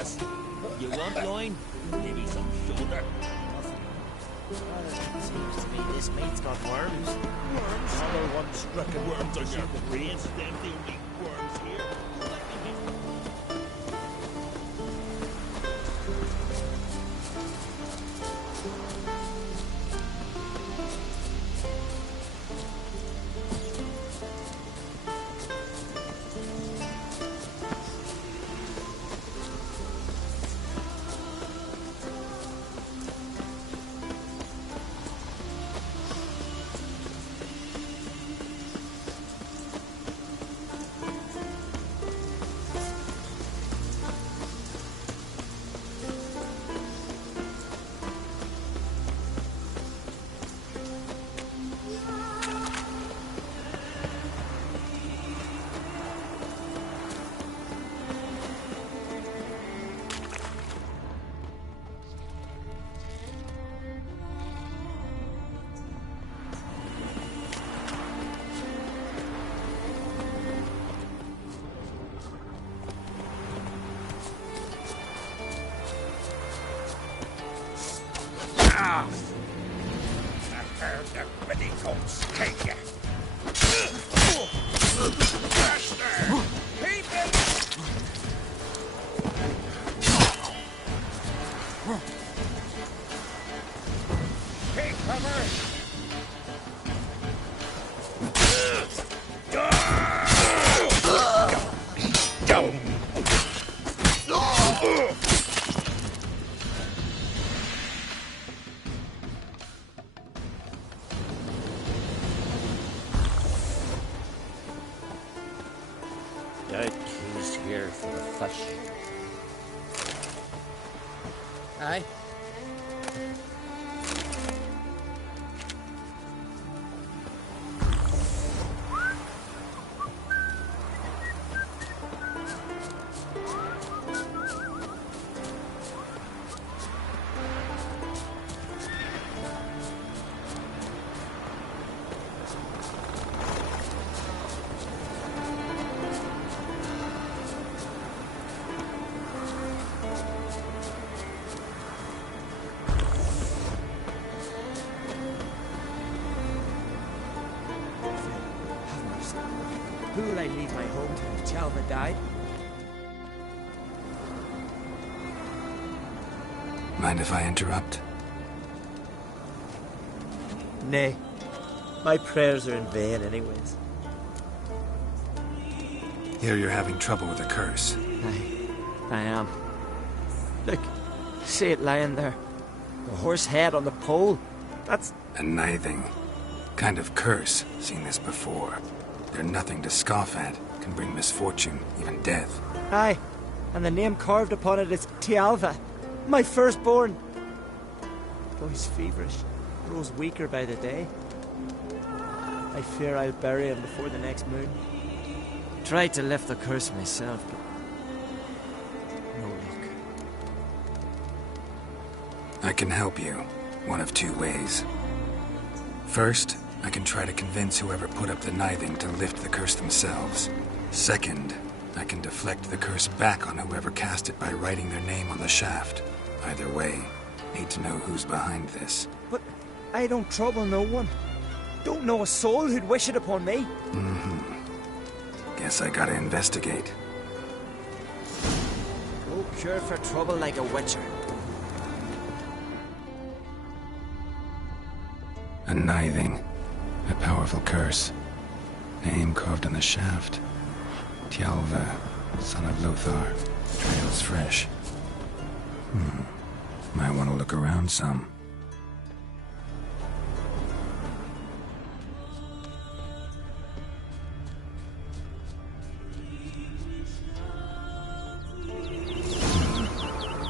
us. You want loin? Maybe some shoulder? Seems to me this meat's got worms. Worms? Other ones struck worms on your brains. Them the only worms here. Let me be. I've heard the petticoats take ya. Master! Keep it! Take cover! He's here for the fish. Aye. Who will I leave my home to if Chalva died? Mind if I interrupt? Nay. My prayers are in vain anyways. Here you're having trouble with a curse. I am. Look, see it lying there. The horse head on the pole. That's... A nithing. Kind of curse. Seen this before. They're nothing to scoff at. Can bring misfortune, even death. Aye, and the name carved upon it is Tialva, my firstborn. Though he's feverish, grows weaker by the day. I fear I'll bury him before the next moon. Tried to lift the curse myself, but no luck. I can help you. One of two ways. First, I can try to convince whoever put up the nithing to lift the curse themselves. Second, I can deflect the curse back on whoever cast it by writing their name on the shaft. Either way, need to know who's behind this. But I don't trouble no one. Don't know a soul who'd wish it upon me. Guess I gotta investigate. No cure for trouble like a witcher. A nithing. A powerful curse. Name carved on the shaft. Tialva, son of Lothar. Trails fresh. Might want to look around some.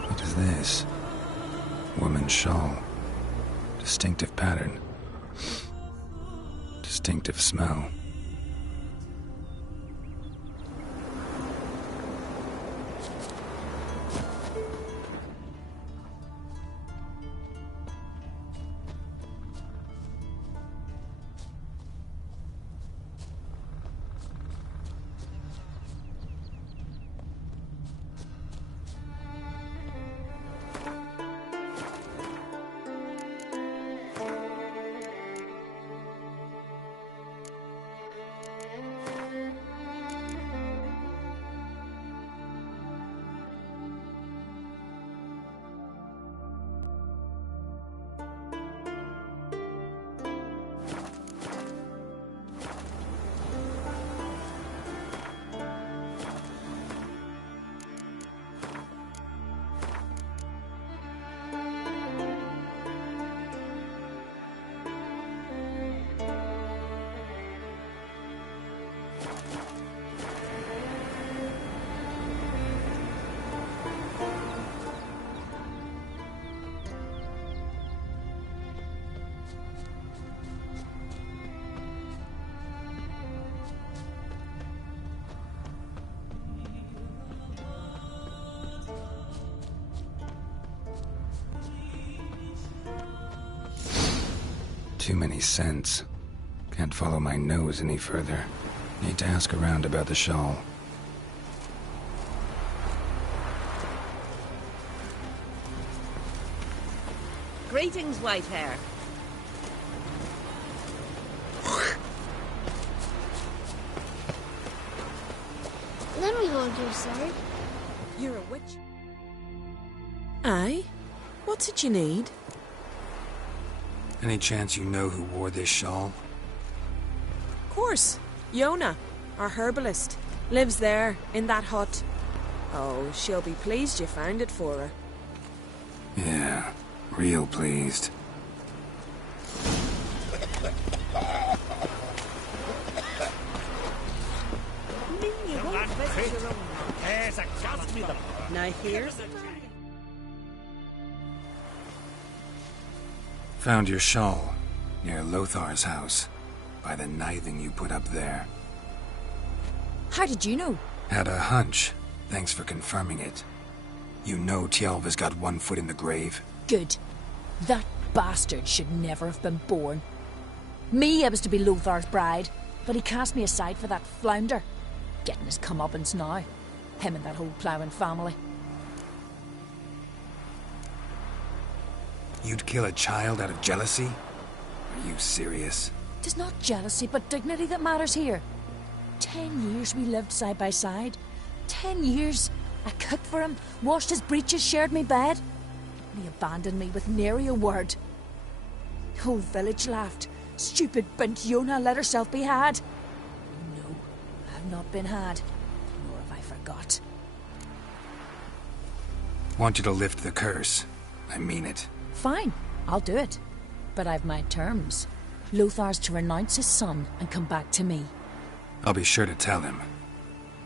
What is this? Woman's shawl. Distinctive pattern. Distinctive smell. Too many scents. Can't follow my nose any further. Need to ask around about the shawl. Greetings, white hair. Let me hold your sword. You're a witch. Aye? What's it you need? Any chance you know who wore this shawl? Of course. Yona, our herbalist. Lives there, in that hut. Oh, she'll be pleased you found it for her. Yeah, real pleased. Now here's Found your shawl near Lothar's house, by the knithing you put up there. How did you know? Had a hunch. Thanks for confirming it. You know Tjalva's got one foot in the grave? Good. That bastard should never have been born. Me, I was to be Lothar's bride, but he cast me aside for that flounder. Getting his comeuppance now. Him and that whole ploughing family. You'd kill a child out of jealousy? Are you serious? Tis not jealousy, but dignity that matters here. 10 years we lived side by side. 10 years. I cooked for him, washed his breeches, shared me bed. And he abandoned me with nary a word. The whole village laughed. Stupid bint Yona let herself be had. No, I've not been had. Nor have I forgot. Want you to lift the curse. I mean it. Fine, I'll do it. But I've my terms. Lothar's to renounce his son and come back to me. I'll be sure to tell him.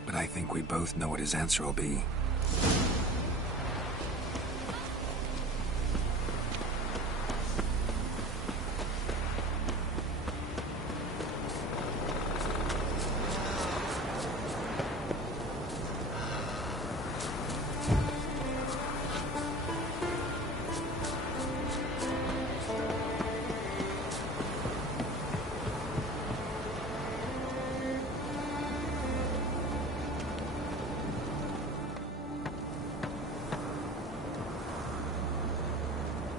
But I think we both know what his answer will be.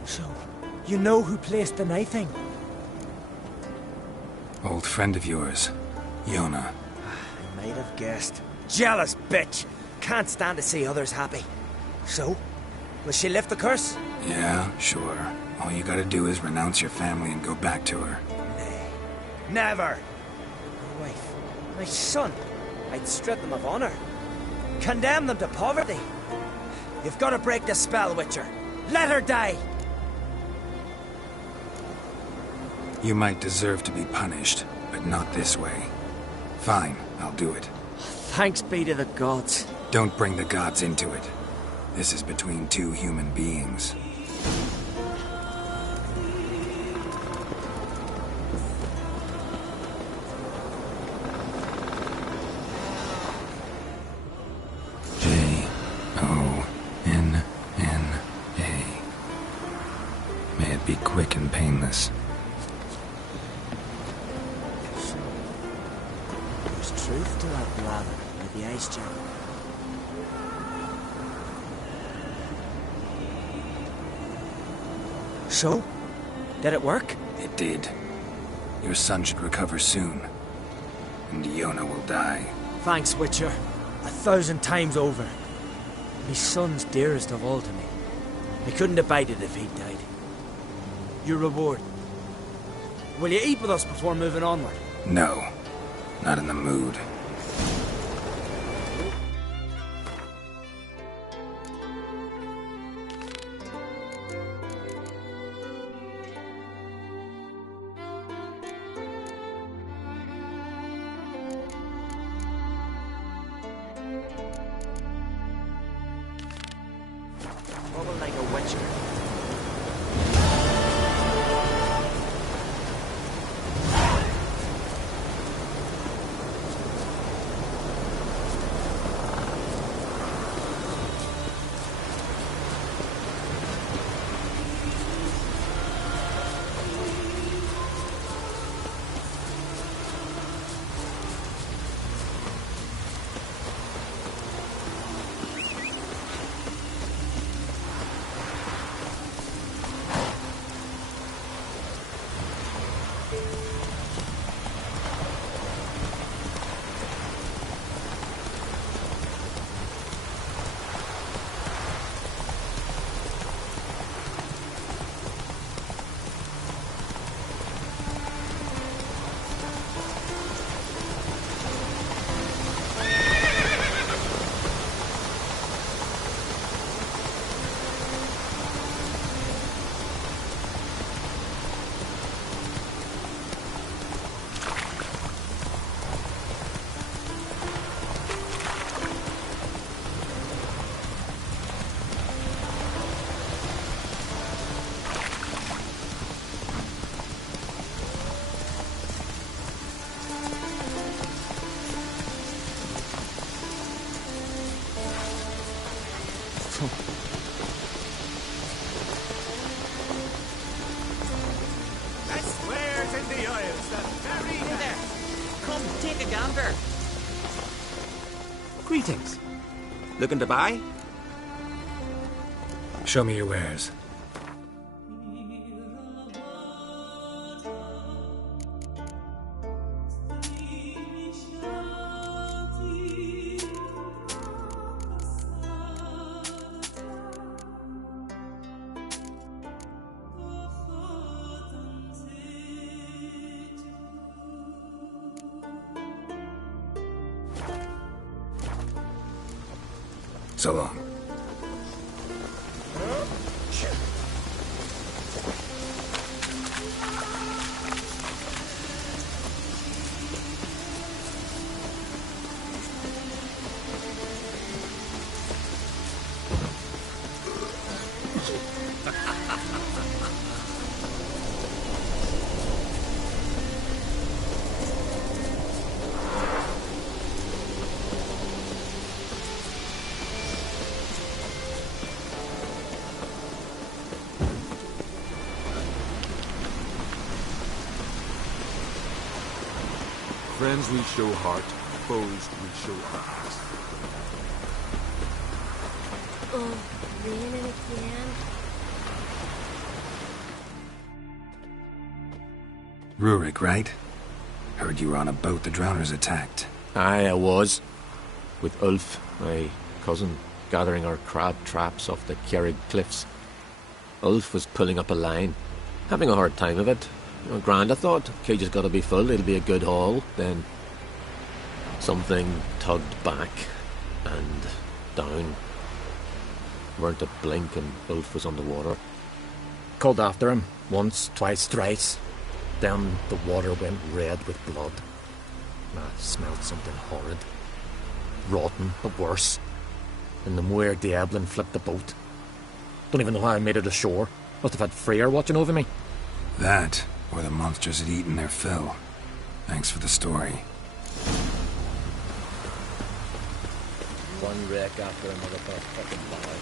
So, you know who placed the knifing? Old friend of yours, Yona. I might have guessed. Jealous bitch! Can't stand to see others happy. So, will she lift the curse? Yeah, sure. All you gotta do is renounce your family and go back to her. Nay. Never! My wife, my son. I'd strip them of honor. Condemn them to poverty. You've got to break the spell, Witcher. Let her die! You might deserve to be punished, but not this way. Fine, I'll do it. Thanks be to the gods. Don't bring the gods into it. This is between two human beings. Jonna. May it be quick and painless. Truth to that blather with the ice gem. So? Did it work? It did. Your son should recover soon. And Yona will die. Thanks, Witcher. 1,000 times over. My son's dearest of all to me. I couldn't abide it if he died. Your reward. Will you eat with us before moving onward? No. Not in the mood. What will like a Witcher? awful. I swear it's in the Isles, that very Hey there. Come, take a gander. Greetings. Looking to buy? Show me your wares. So long. Friends we show heart, foes we show hearts. Oh, raining again. Rurik, right? Heard you were on a boat the drowners attacked. Aye, I was. With Ulf, my cousin, gathering our crab traps off the Kjerrig cliffs. Ulf was pulling up a line, having a hard time of it. Grand, I thought. Cage has got to be full, it'll be a good haul. Then something tugged back and down. Weren't a blink and Ulf was on the water. Called after him once, twice, thrice. Then the water went red with blood. I smelled something horrid. Rotten, but worse. And the Muir Diablin flipped the boat. Don't even know how I made it ashore. Must have had Freyr watching over me. That, or the monsters had eaten their fill. Thanks for the story. One wreck after another for a fucking ballad.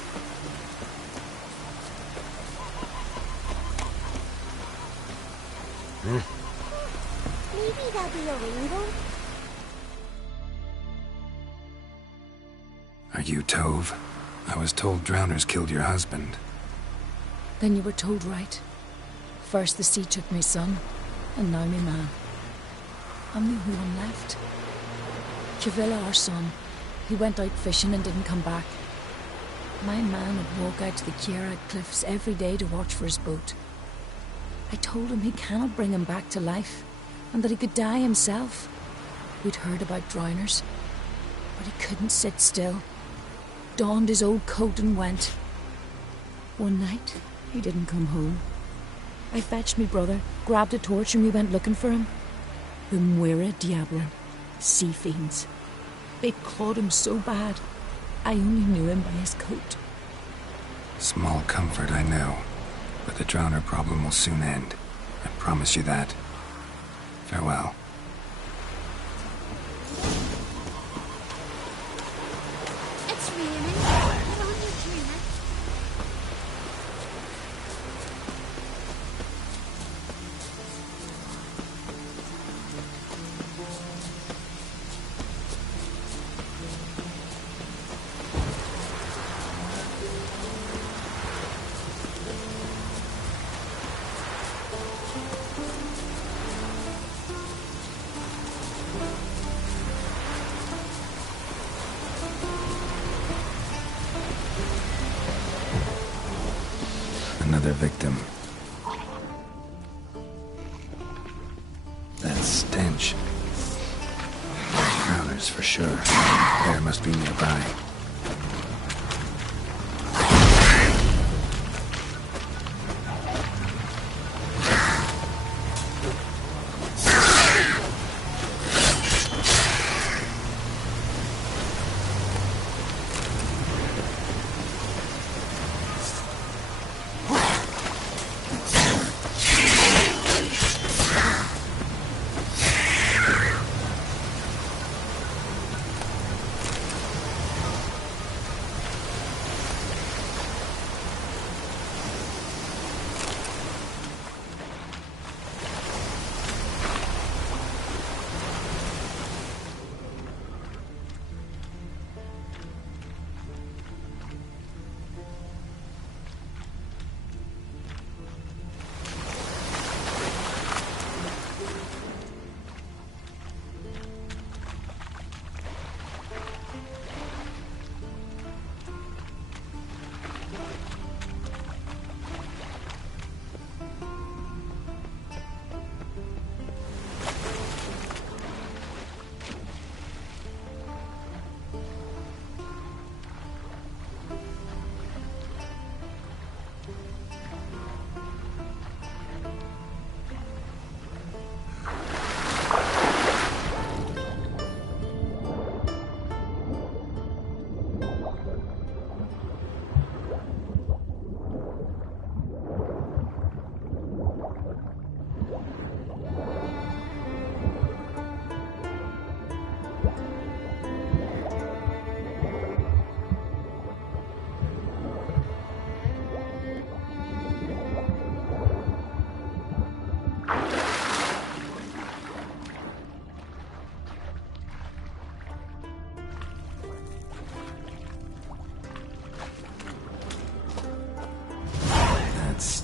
Maybe that'll be a rainbow. Are you Tove? I was told drowners killed your husband. Then you were told right. First the sea took my son, and now me man. I'm the only one left. Chavilla, our son, he went out fishing and didn't come back. My man would walk out to the Kjerrig cliffs every day to watch for his boat. I told him he cannot bring him back to life, and that he could die himself. We'd heard about drowners, but he couldn't sit still. Donned his old coat and went. One night, he didn't come home. I fetched me brother, grabbed a torch, and we went looking for him. The Muir Diablin, sea fiends. They clawed him so bad, I only knew him by his coat. Small comfort, I know. But the drowner problem will soon end. I promise you that. Farewell. It's raining. Get on your trainer. Another victim. That stench. Drowners for sure. Bear must be nearby.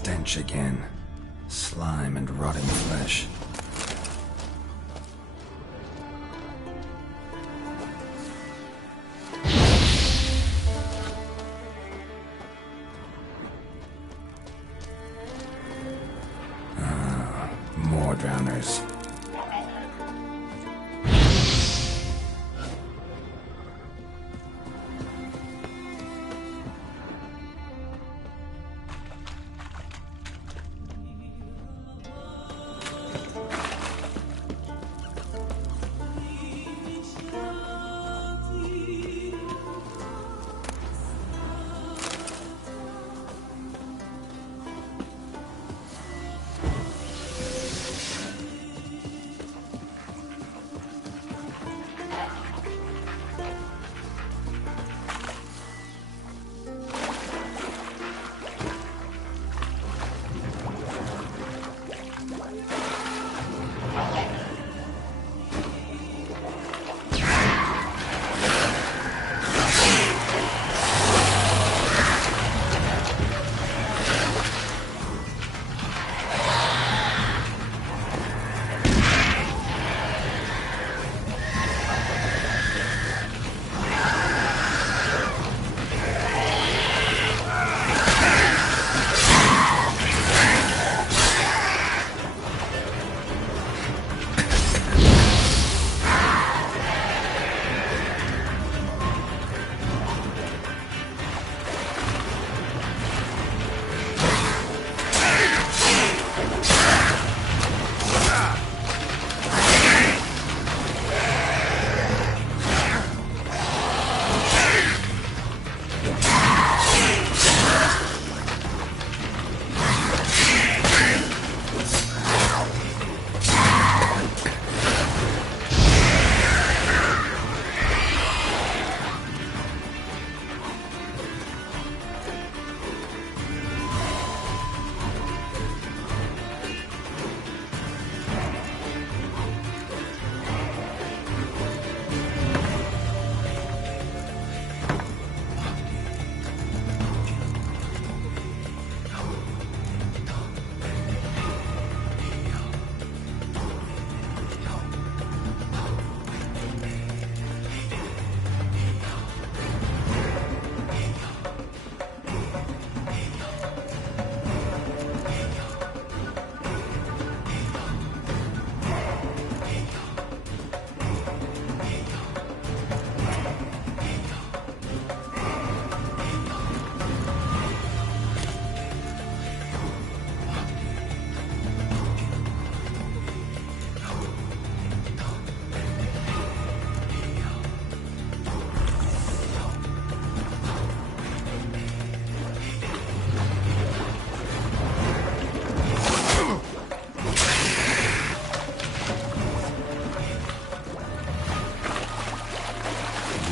stench again. Slime and rotting flesh. More drowners.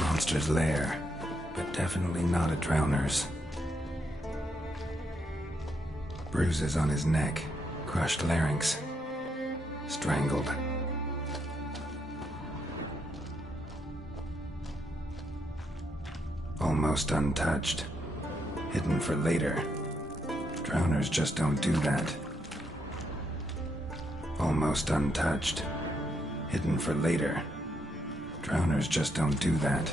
Monster's lair, but definitely not a drowner's. Bruises on his neck, crushed larynx, strangled. Almost untouched, hidden for later. Drowners just don't do that. Almost untouched, hidden for later. Drowners just don't do that.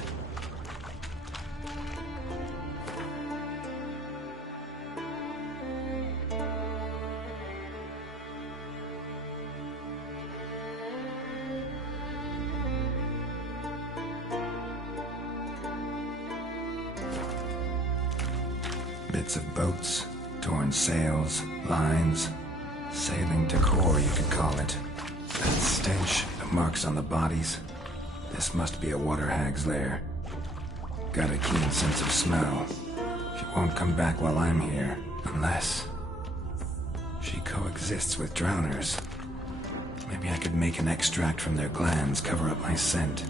Bits of boats, torn sails, lines, sailing decor you could call it. That stench, the marks on the bodies. This must be a water hag's lair. Got a keen sense of smell. She won't come back while I'm here, unless she coexists with drowners. Maybe I could make an extract from their glands cover up my scent.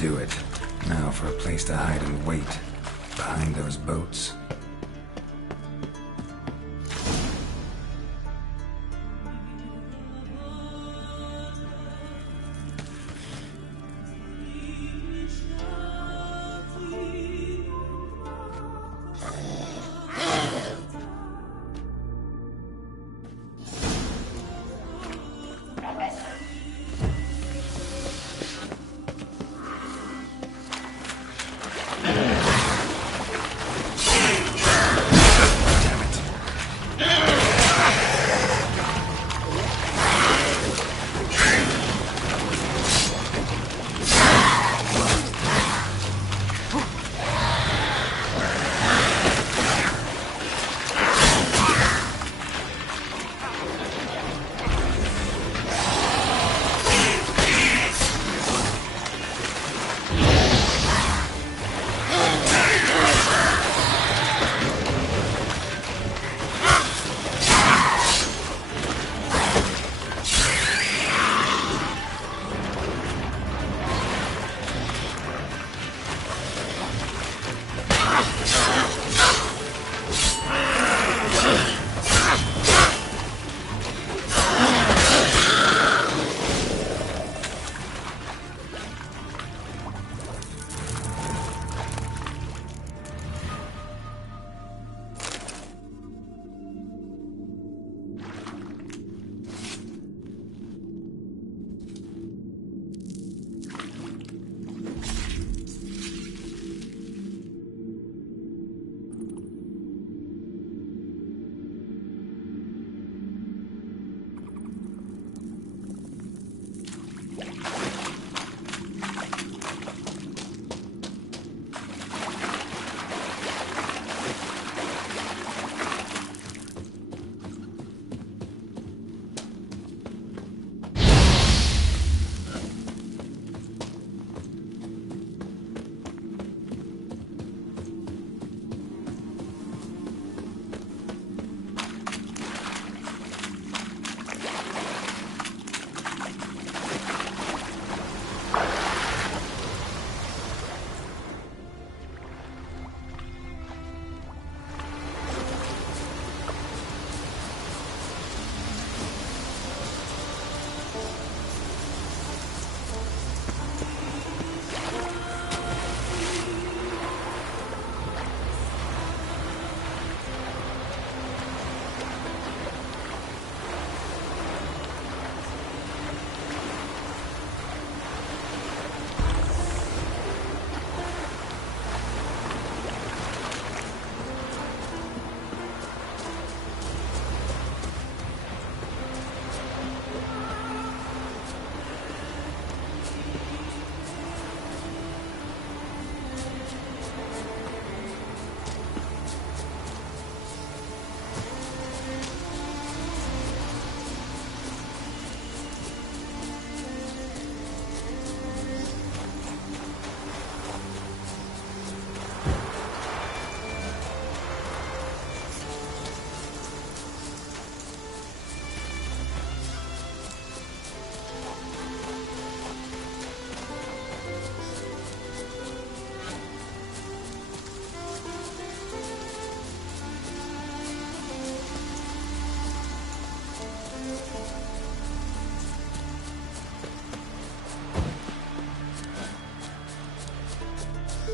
do it. Now for a place to hide and wait. Behind those boats.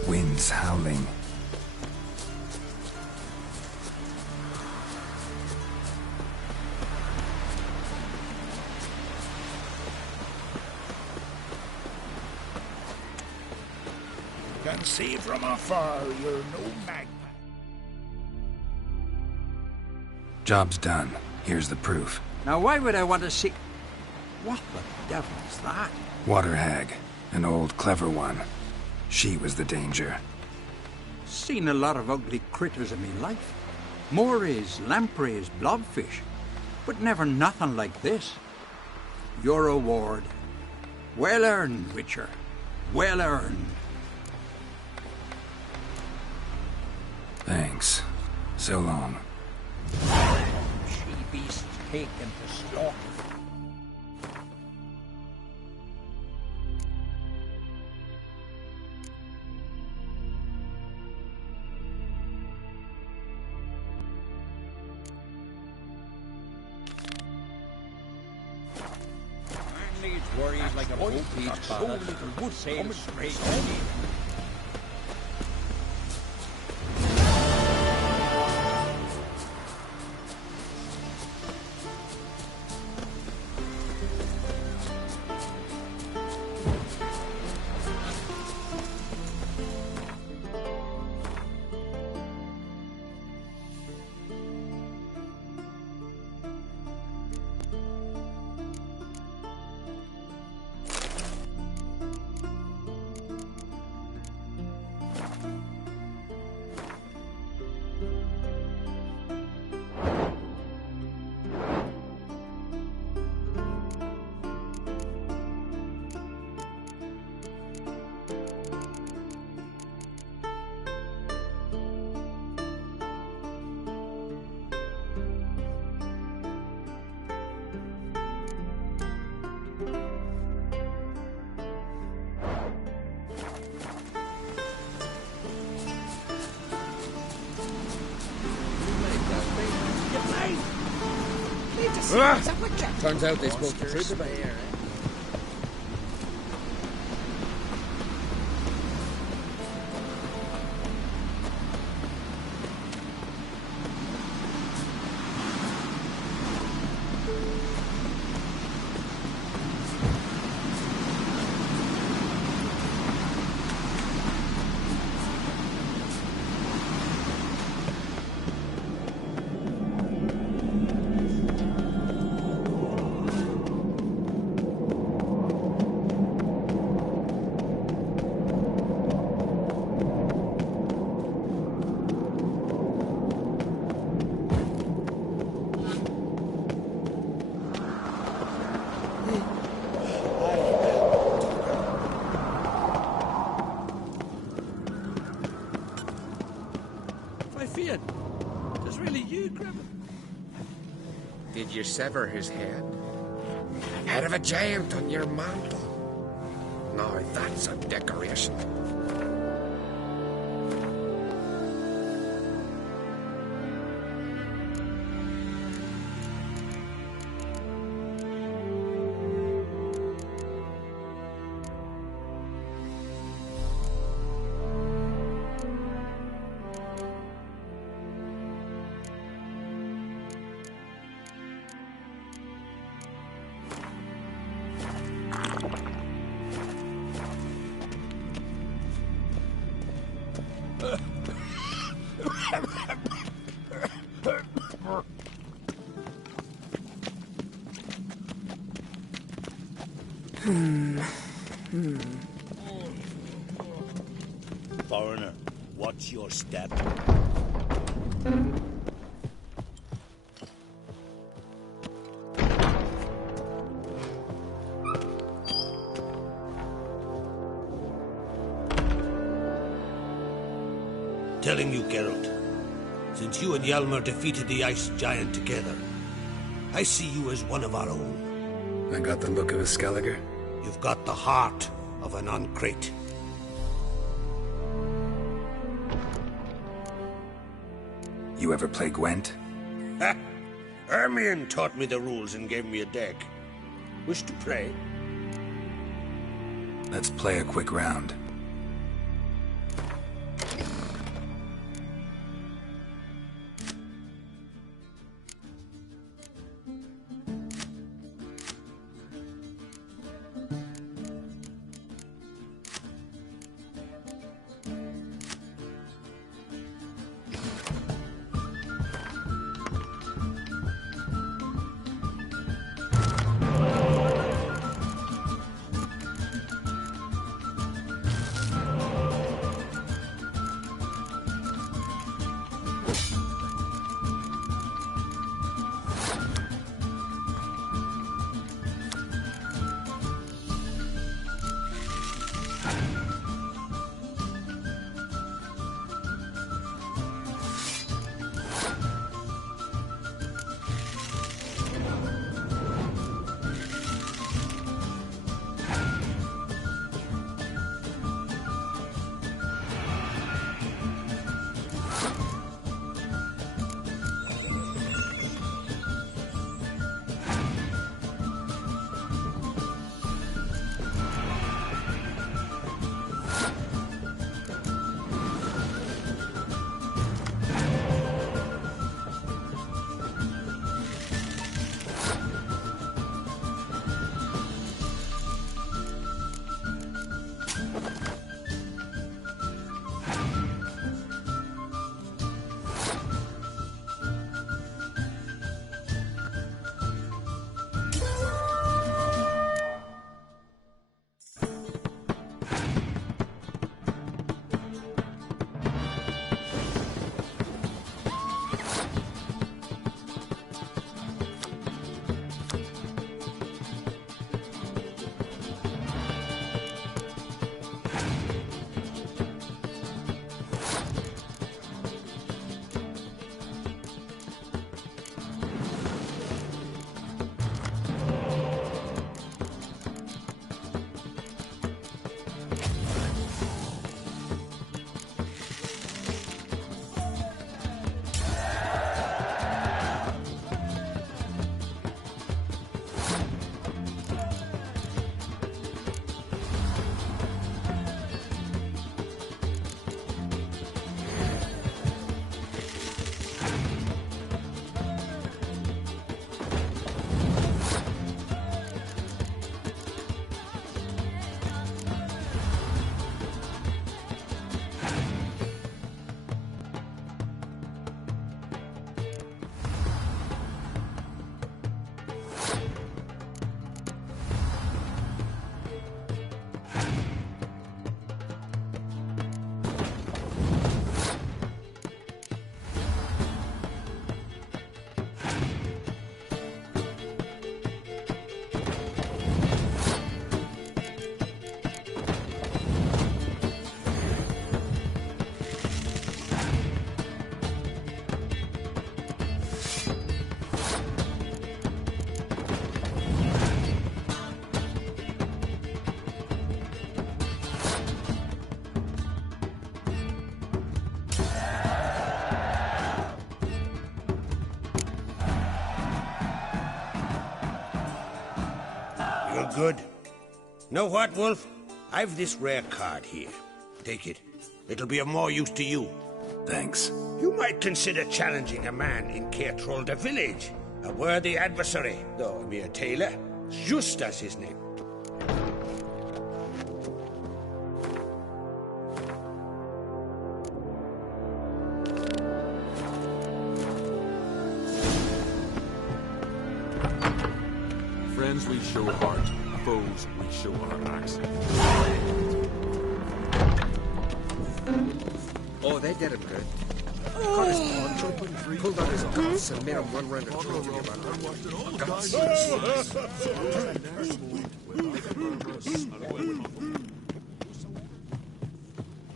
Winds howling. Can see from afar you're no magnet. Job's done. Here's the proof. Now why would I want to see... What the devil's that? Water hag. An old, clever one. She was the danger. Seen a lot of ugly critters in me life. Morays, lampreys, blobfish. But never nothing like this. Your reward. Well earned, Witcher. Well earned. Thanks. So long. She-beasts taken to slaughter. story is like a full-page ballad. Sale straight on. Turns out they spoke the truth about it. Did you sever his head? Head of a giant on your mantle. Now that's a decoration. Foreigner, watch your step. Telling you, Geralt, since you and Hjalmar defeated the ice giant together, I see you as one of our own. I got the look of a Skelliger. You've got the heart of an Uncrate. You ever play Gwent? Ha! Ermion taught me the rules and gave me a deck. Wish to play? Let's play a quick round. good. Know what, Wolf? I've this rare card here. Take it. It'll be of more use to you. Thanks. You might consider challenging a man in Caertrolda village. A worthy adversary, though a mere tailor. Justas his name. Friends we show heart, foes we show our axe. Oh, they did him good. Cut his paunch open, pulled out his guts, and made him run round the trophy about guts.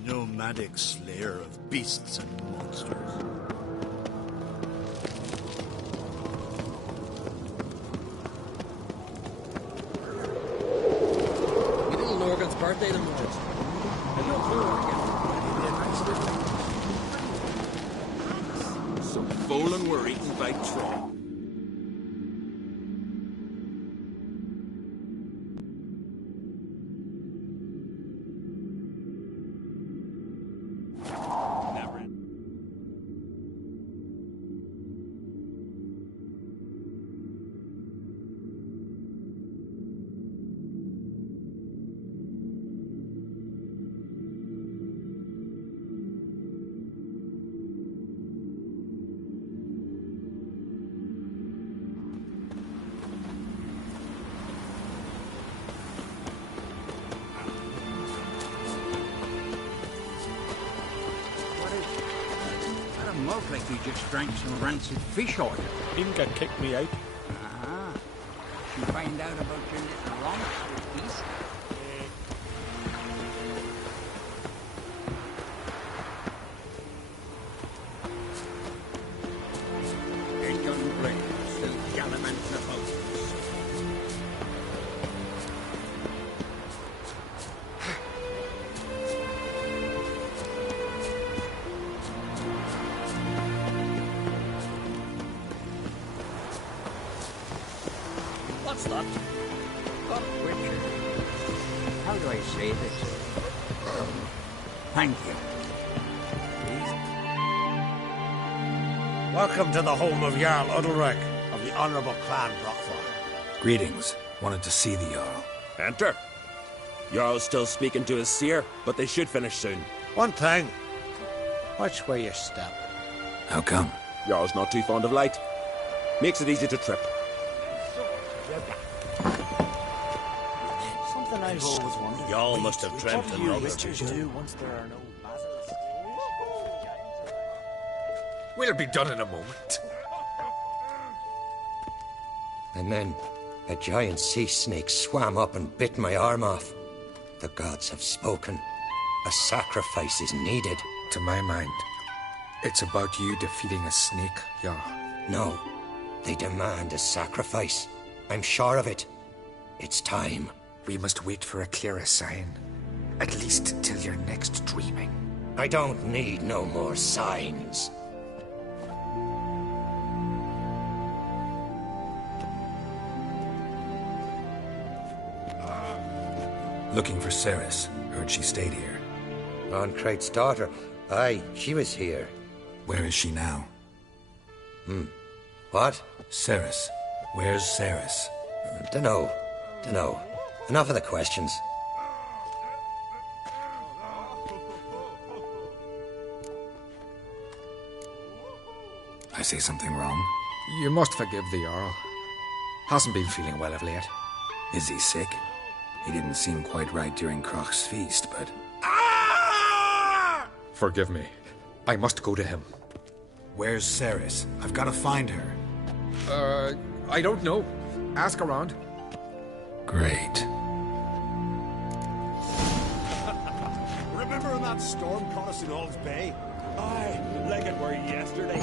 Nomadic slayer of beasts and monsters. We little Norgan's birthday tomorrow. I've no clue what again. Some Folan were eaten by Troll. Mouth like you just drank some rancid fish oil. Inga kicked me out. Ah. She find out about your little romp with East. Ain't young brave, still gallivanting about. What's that? What Richard? How do I say this? Thank you. Welcome to the home of Jarl Udalric of the Honourable Clan Brockford. Greetings. Wanted to see the Jarl. Enter. Jarl's still speaking to his seer, but they should finish soon. One thing. Watch where you step. How come? Jarl's not too fond of light. Makes it easy to trip. Something I've always wondered. Y'all must have dreamt What do another witchers do once there are no basilisks? We'll be done in a moment. And then a giant sea snake swam up and bit my arm off. The gods have spoken. A sacrifice is needed. To my mind, it's about you defeating a snake, Jarl. No, they demand a sacrifice. I'm sure of it. It's time. We must wait for a clearer sign. At least till your next dreaming. I don't need no more signs. Looking for Ceres. Heard she stayed here. Ron-Crate's daughter. Aye, she was here. Where is she now? What? Ceres. Where's Ceres? Dunno. Enough of the questions. I say something wrong? You must forgive the Jarl. Hasn't been feeling well of late. Is he sick? He didn't seem quite right during Croc's feast, but... Forgive me. I must go to him. Where's Ceres? I've got to find her. I don't know. Ask around. Great. Remember when that storm caught us in All's Bay? Aye, like it were yesterday.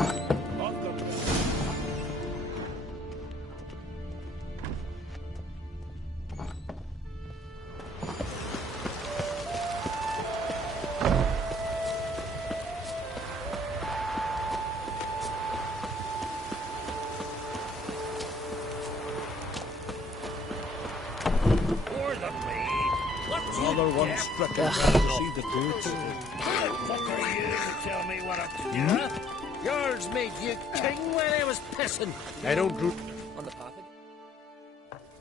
another one stricken down. See the boots. What are you to tell me what to do? Yours made you king when I was pissing. I don't root on the path.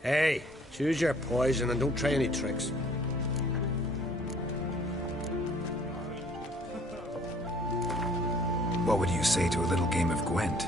Hey, choose your poison and don't try any tricks. What would you say to a little game of Gwent?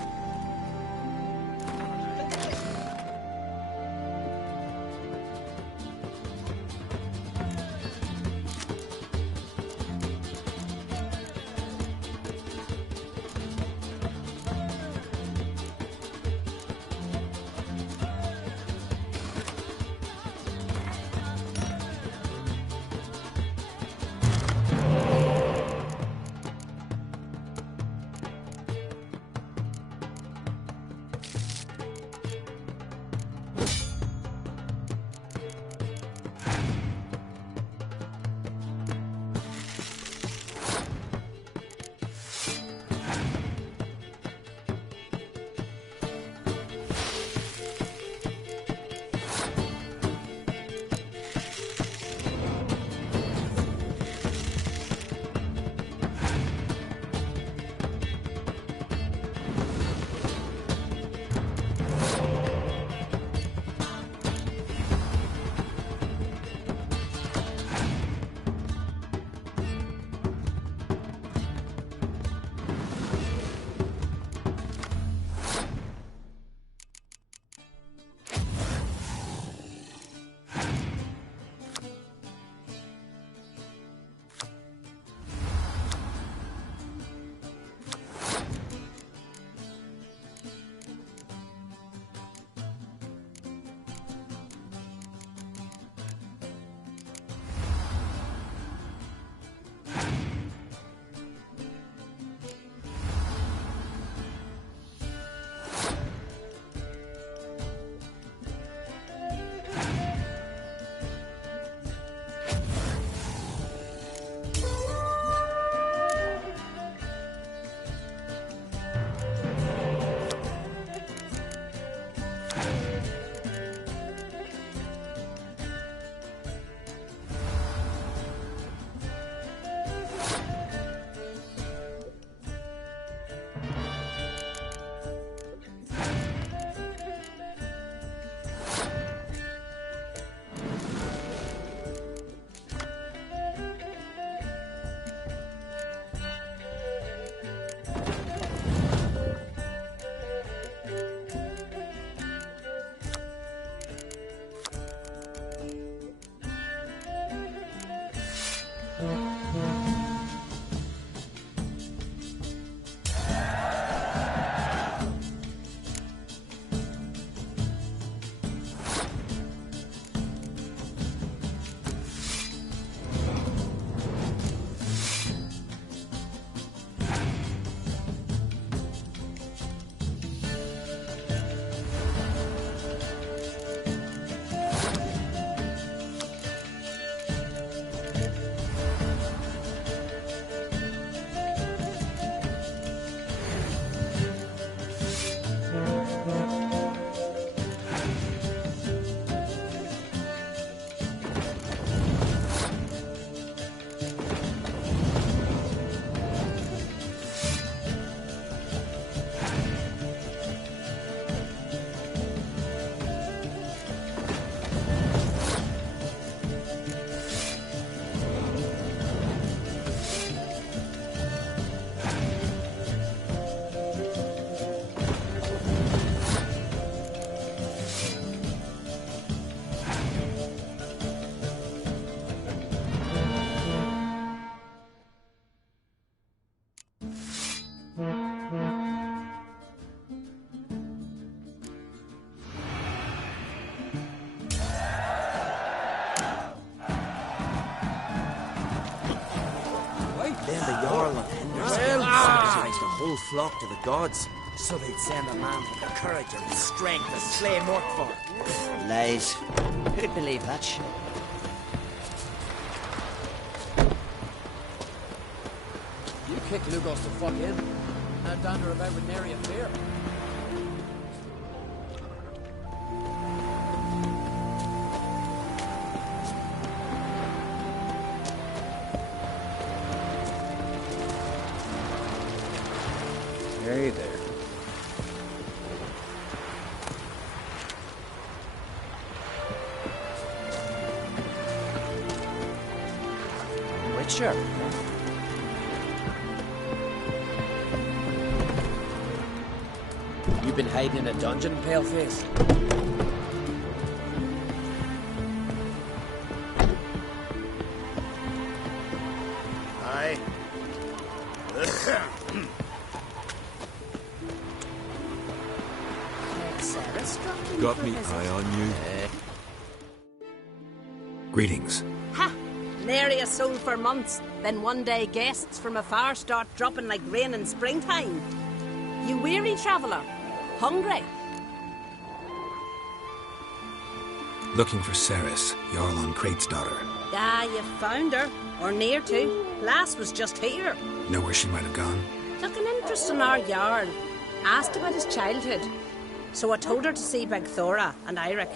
Then the Jarl of Henderson sacrificed a whole flock to the gods, so they'd send a man with the courage and strength to slay Murkford. Lies. Who'd believe that shit? You kick Lugos the fuck in. Not dander about with nary a fear. Hey there. Witcher. You been hiding in a dungeon, paleface? Aye. Got me eye on you. Greetings. Ha! Nary a soul for months. Then one day guests from afar start dropping like rain in springtime. You weary traveller? Hungry? Looking for Ceres, Jarl on Crate's daughter. Ah, you found her. Or near to. Lass was just here. Know where she might have gone? Took an interest in our Jarl. Asked about his childhood. So I told her to see Bergthora and Eirik.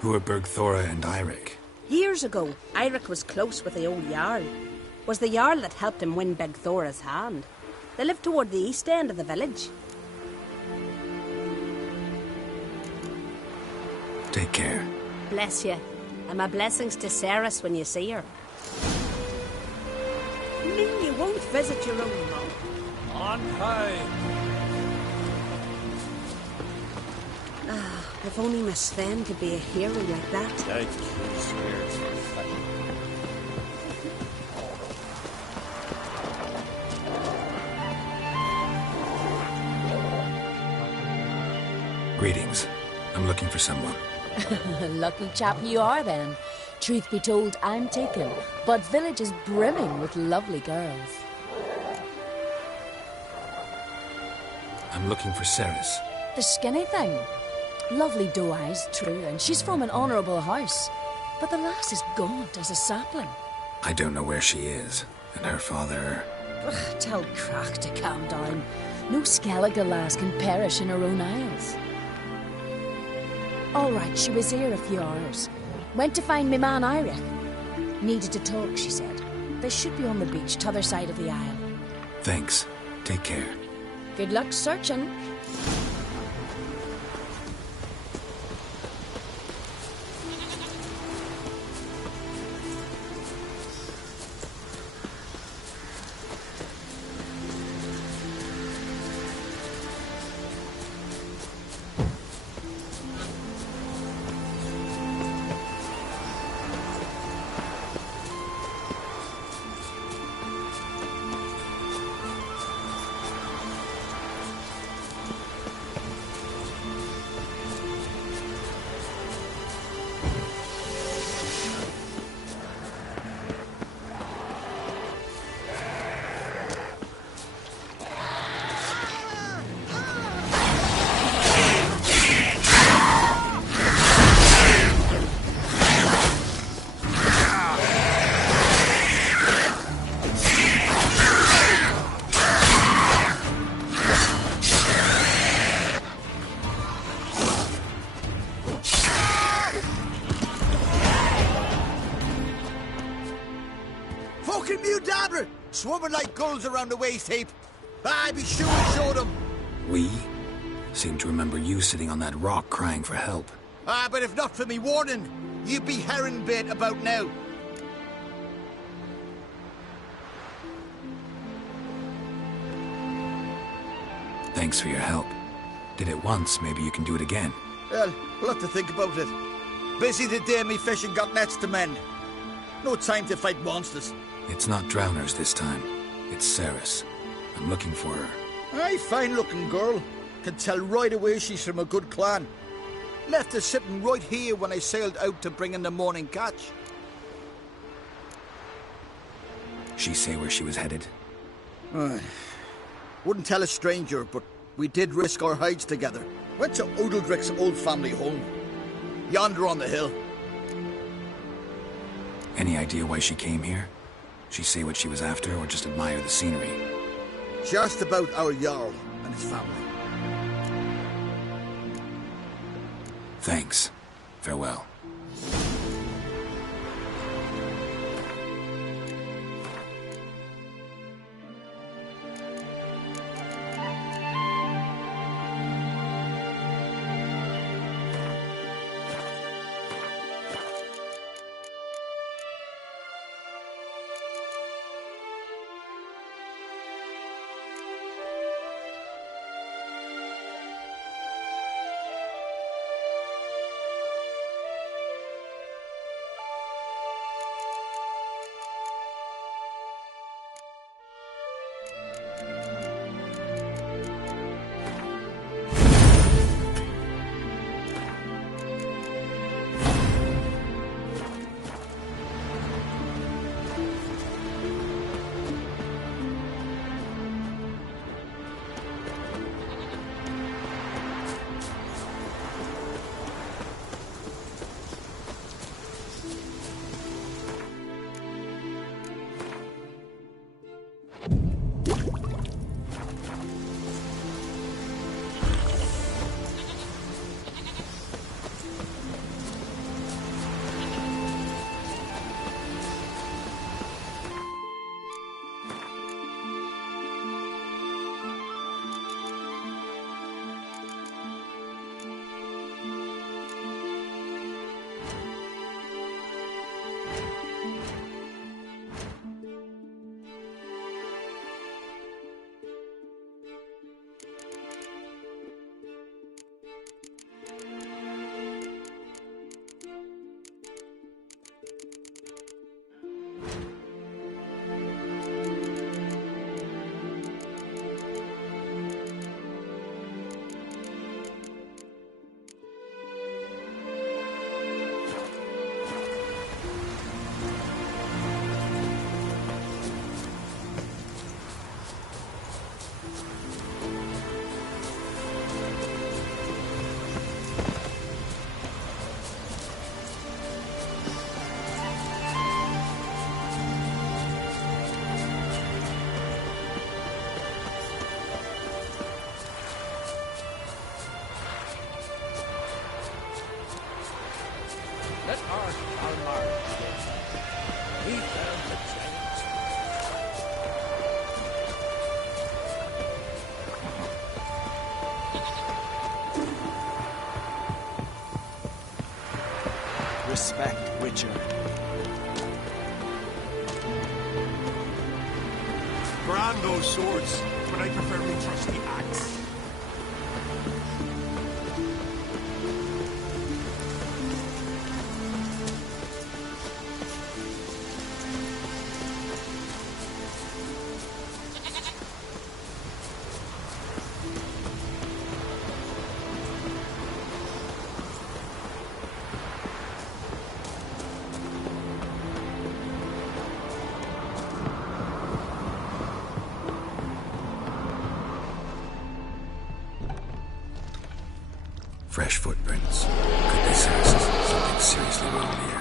Who are Bergthora and Eirik? Years ago, Eirik was close with the old Jarl. Was the Jarl that helped him win Bergthora's hand. They lived toward the east end of the village. Take care. Bless you. And my blessings to Ceres when you see her. You mean you won't visit your own mom? On high. Ah, if only my Sven could be a hero like that. I'd kill spirits for fighting. Greetings. I'm looking for someone. Lucky chap you are then. Truth be told, I'm taken, but village is brimming with lovely girls. I'm looking for Ceres. The skinny thing. Lovely doe eyes, true, and she's from an honourable house. But the lass is gaunt as a sapling. I don't know where she is, and her father... Ugh, tell Crack to calm down. No Skellige lass can perish in her own isles. All right, she was here a few hours. Went to find me man Eirik. Needed to talk, she said. They should be on the beach, t'other side of the aisle. Thanks. Take care. Good luck searching. Swarming like gulls around the waist heap. I be sure and show them. We? Seem to remember you sitting on that rock crying for help. But if not for me warning, you'd be herring bait about now. Thanks for your help. Did it once, maybe you can do it again. Well, we'll have to think about it. Busy today, me fishing got nets to mend. No time to fight monsters. It's not drowners this time. It's Ceres. I'm looking for her. Aye, fine-looking girl. Can tell right away she's from a good clan. Left her sitting right here when I sailed out to bring in the morning catch. She say where she was headed? Wouldn't tell a stranger, but we did risk our hides together. Went to Odeldrick's old family home. Yonder on the hill. Any idea why she came here? She say what she was after, or just admire the scenery? She asked about our Jarl and his family. Thanks. Farewell. Let our Almar begin. He found the giant. Respect, Witcher. Brand those swords, but I prefer me trusty axe. Fresh footprints. Could they sense something seriously wrong here?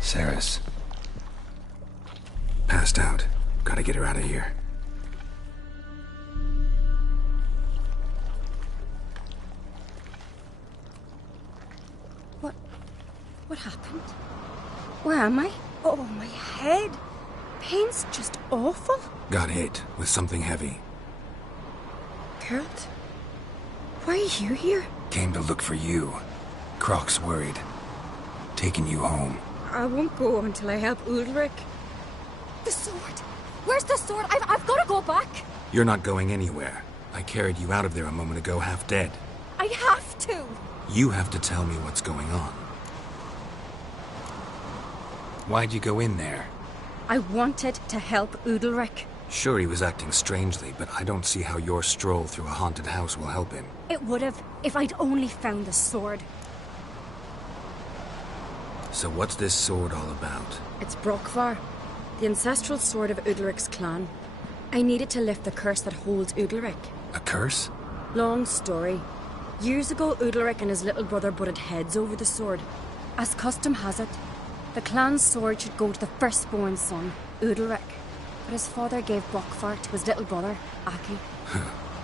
Saris. Passed out. Gotta get her out of here. What happened? Where am I? Oh, my head. Pain's just awful. Got hit with something heavy. Geralt? Why are you here? Came to look for you. Croc's worried. Taking you home. I won't go until I help Ulrich. The sword! Where's the sword? I've got to go back! You're not going anywhere. I carried you out of there a moment ago half dead. I have to! You have to tell me what's going on. Why'd you go in there? I wanted to help Ulrich. Sure, he was acting strangely, but I don't see how your stroll through a haunted house will help him. It would have, if I'd only found the sword. So what's this sword all about? It's Brokvar, the ancestral sword of Udalric's clan. I needed to lift the curse that holds Udalric. A curse? Long story. Years ago, Udalric and his little brother butted heads over the sword. As custom has it, the clan's sword should go to the firstborn son, Udalric. But his father gave Brokvar to his little brother, Aki.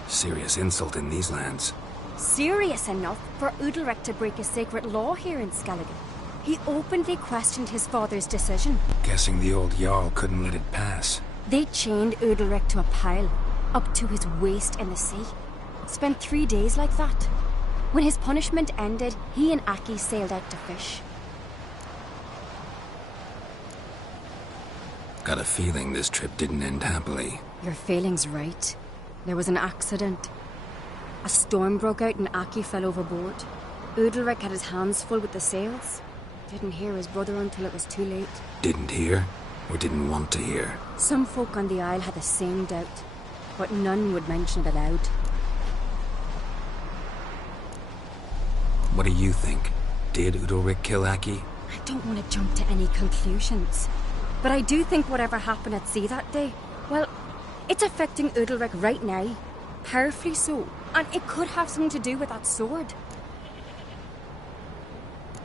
Serious insult in these lands. Serious enough for Udalric to break a sacred law here in Skellige. He openly questioned his father's decision. Guessing the old Jarl couldn't let it pass. They chained Udalric to a pile, up to his waist in the sea. Spent 3 days like that. When his punishment ended, he and Aki sailed out to fish. Got a feeling this trip didn't end happily. Your feeling's right. There was an accident. A storm broke out and Aki fell overboard. Udalric had his hands full with the sails. Didn't hear his brother until it was too late. Didn't hear? Or didn't want to hear? Some folk on the isle had the same doubt. but none would mention it aloud. What do you think? Did Udalric kill Aki? I don't want to jump to any conclusions, but I do think whatever happened at sea that day, well, it's affecting Udalric right now. Powerfully so, and it could have something to do with that sword.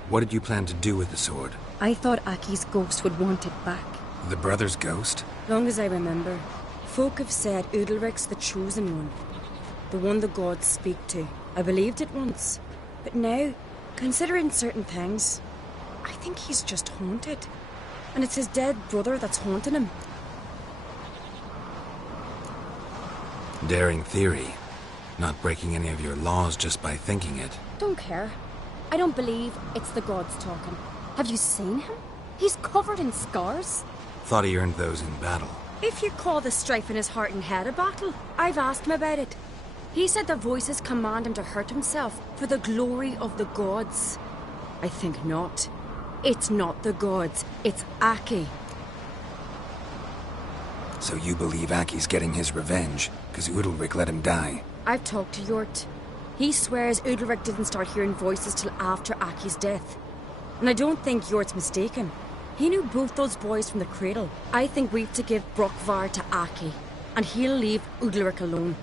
What did you plan to do with the sword? I thought Aki's ghost would want it back. The brother's ghost? Long as I remember, folk have said Udalric's the chosen one. The one the gods speak to. I believed it once. But now, considering certain things, I think he's just haunted. And it's his dead brother that's haunting him. Daring theory. Not breaking any of your laws just by thinking it. Don't care. I don't believe it's the gods talking. Have you seen him? He's covered in scars. Thought he earned those in battle. If you call the strife in his heart and head a battle, I've asked him about it. He said the voices command him to hurt himself for the glory of the gods. I think not. It's not the gods, it's Aki. So you believe Aki's getting his revenge, because Udalric let him die? I've talked to Yort. He swears Udalric didn't start hearing voices till after Aki's death. And I don't think Yort's mistaken. He knew both those boys from the cradle. I think we've to give Brockvar to Aki, and he'll leave Udalric alone.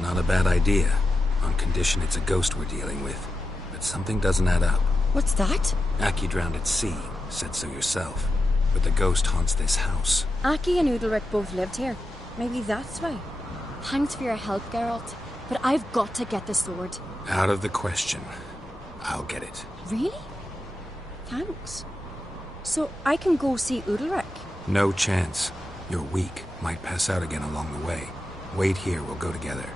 Not a bad idea, on condition it's a ghost we're dealing with. But something doesn't add up. What's that? Aki drowned at sea, said so yourself. But the ghost haunts this house. Aki and Udalric both lived here. Maybe that's why. Thanks for your help, Geralt. But I've got to get the sword. Out of the question. I'll get it. Really? Thanks. So I can go see Udalric? No chance. You're weak. Might pass out again along the way. Wait here, we'll go together.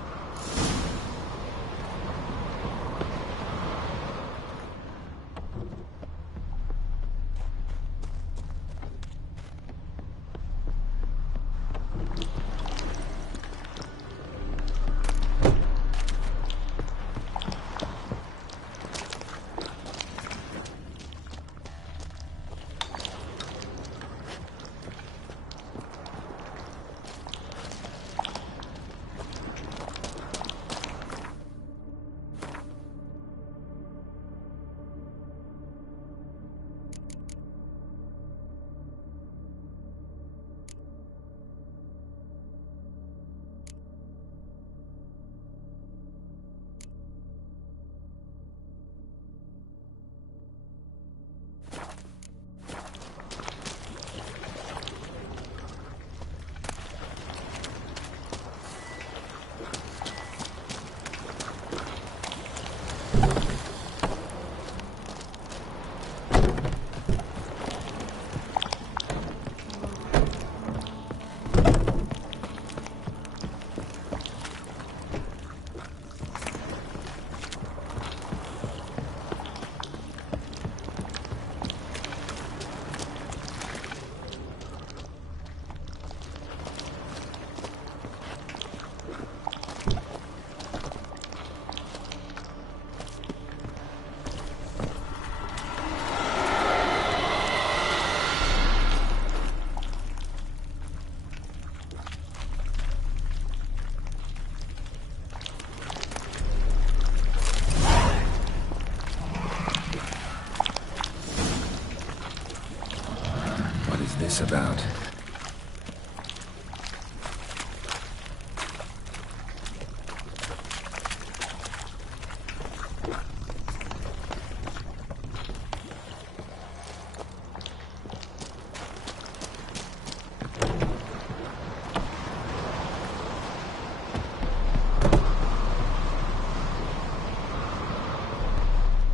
About.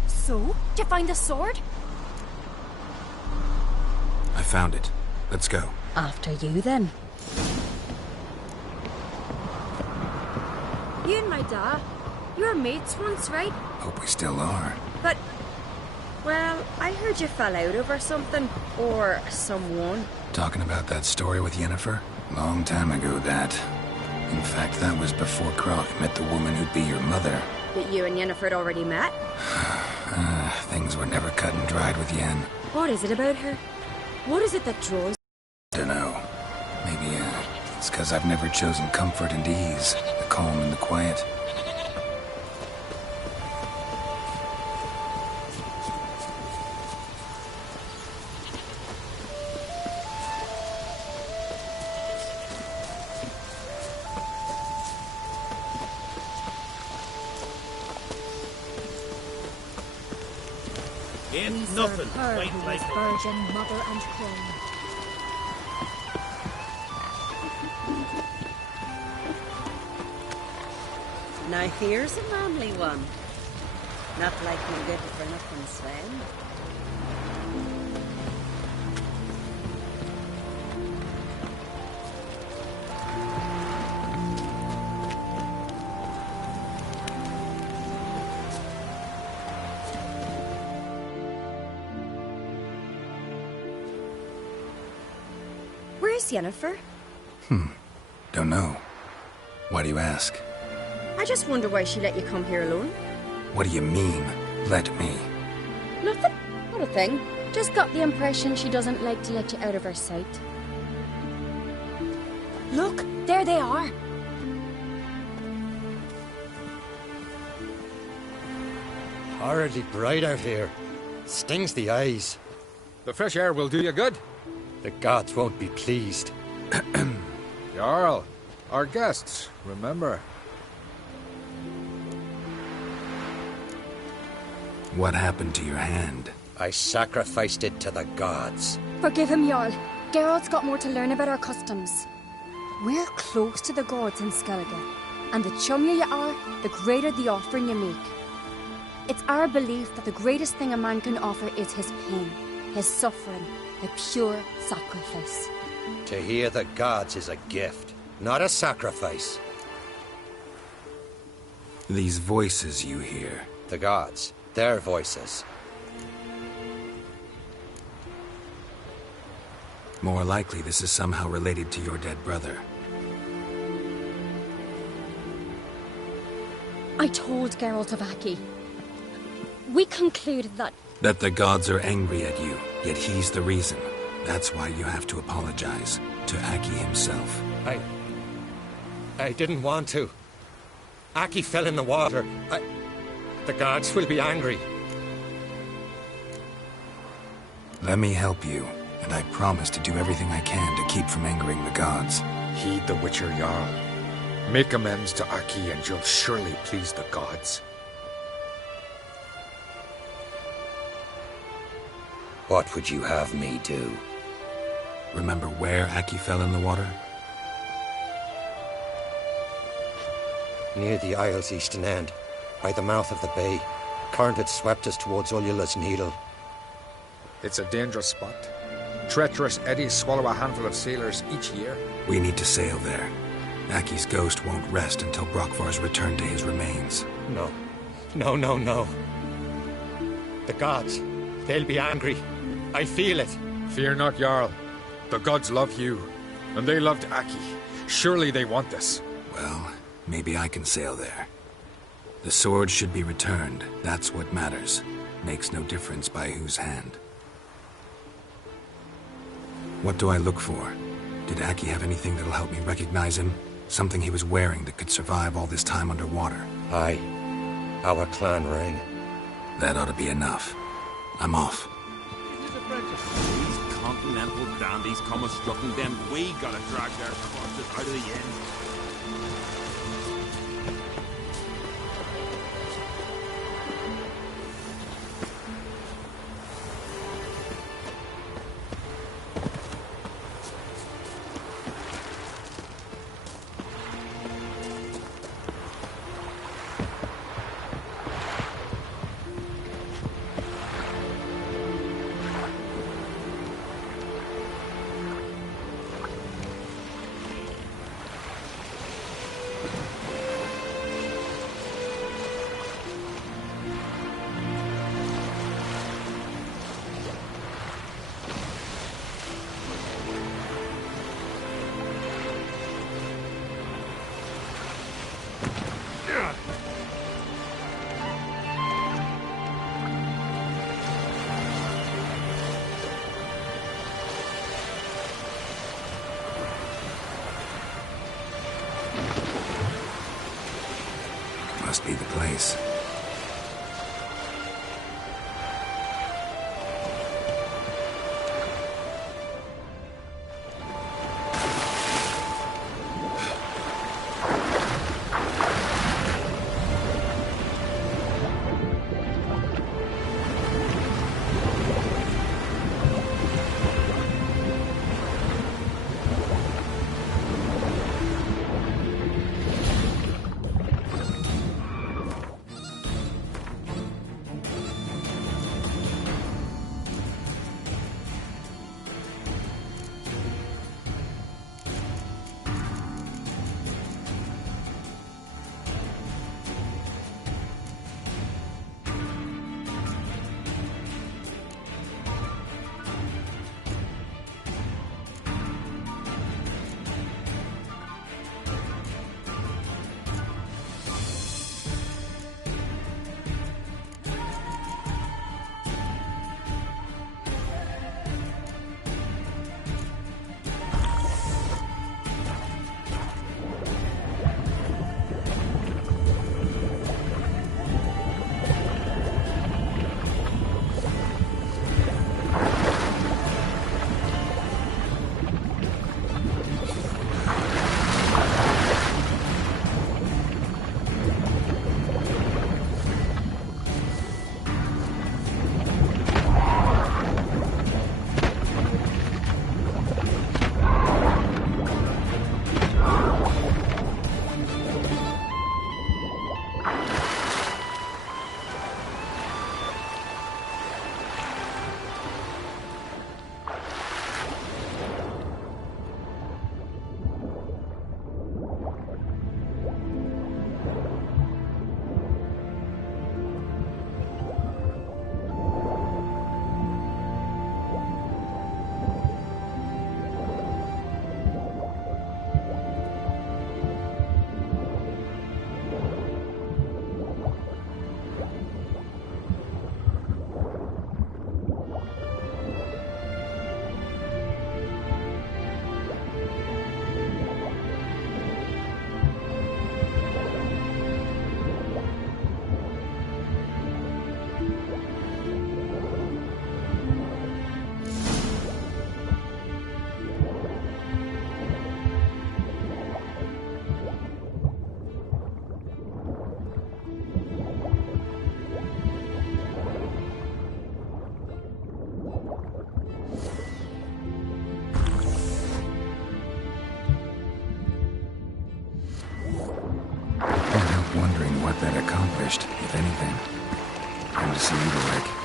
So, did you find the sword? I found it. Let's go. After you, then. You and my dad, you were mates once, right? Hope we still are. But, well, I heard you fell out over something. Or someone. Talking about that story with Yennefer? Long time ago, that. In fact, that was before Croc met the woman who'd be your mother. But you and Yennefer had already met? Things were never cut and dried with Yen. What is it about her? What is it that draws? Dunno. Maybe It's 'cause I've never chosen comfort and ease, the calm and the quiet. Ain't nothing Her quite who like was it. virgin, mother and queen. Now here's a manly one. Not like you good for nothing, Sven. Where's Yennefer? Don't know. Why do you ask? I just wonder why she let you come here alone. What do you mean, let me? Nothing. Not a thing. Just got the impression she doesn't like to let you out of her sight. Look, there they are. Horridly bright out here. Stings the eyes. The fresh air will do you good. The gods won't be pleased. Jarl, our guests, remember. What happened to your hand? I sacrificed it to the gods. Forgive him, Jarl. Geralt's got more to learn about our customs. We're close to the gods in Skellige, and the chummier you are, the greater the offering you make. It's our belief that the greatest thing a man can offer is his pain, his suffering, the pure sacrifice. To hear the gods is a gift, not a sacrifice. These voices you hear. The gods, their voices. More likely this is somehow related to your dead brother. I told Geralt of Aki. We concluded that... That the gods are angry at you, yet he's the reason. That's why you have to apologize to Aki himself. I didn't want to. Aki fell in the water. The gods will be angry. Let me help you, and I promise to do everything I can to keep from angering the gods. Heed the Witcher Jarl. Make amends to Aki and you'll surely please the gods. What would you have me do? Remember where Aki fell in the water? Near the Isle's eastern end, by the mouth of the bay. Current had swept us towards Ullula's Needle. It's a dangerous spot. Treacherous eddies swallow a handful of sailors each year. We need to sail there. Aki's ghost won't rest until Brokvar's returned to his remains. No. No. The gods, they'll be angry. I feel it. Fear not, Jarl. The gods love you, and they loved Aki. Surely they want this. Well, maybe I can sail there. The sword should be returned. That's what matters. Makes no difference by whose hand. What do I look for? Did Aki have anything that'll help me recognize him? Something he was wearing that could survive all this time underwater? Aye. Our clan ring. That ought to be enough. I'm off. These continental dandies come a-strutting, then we gotta drag their corpses out of the inn. must be the place. What that accomplished, if anything. Time to see Udalek.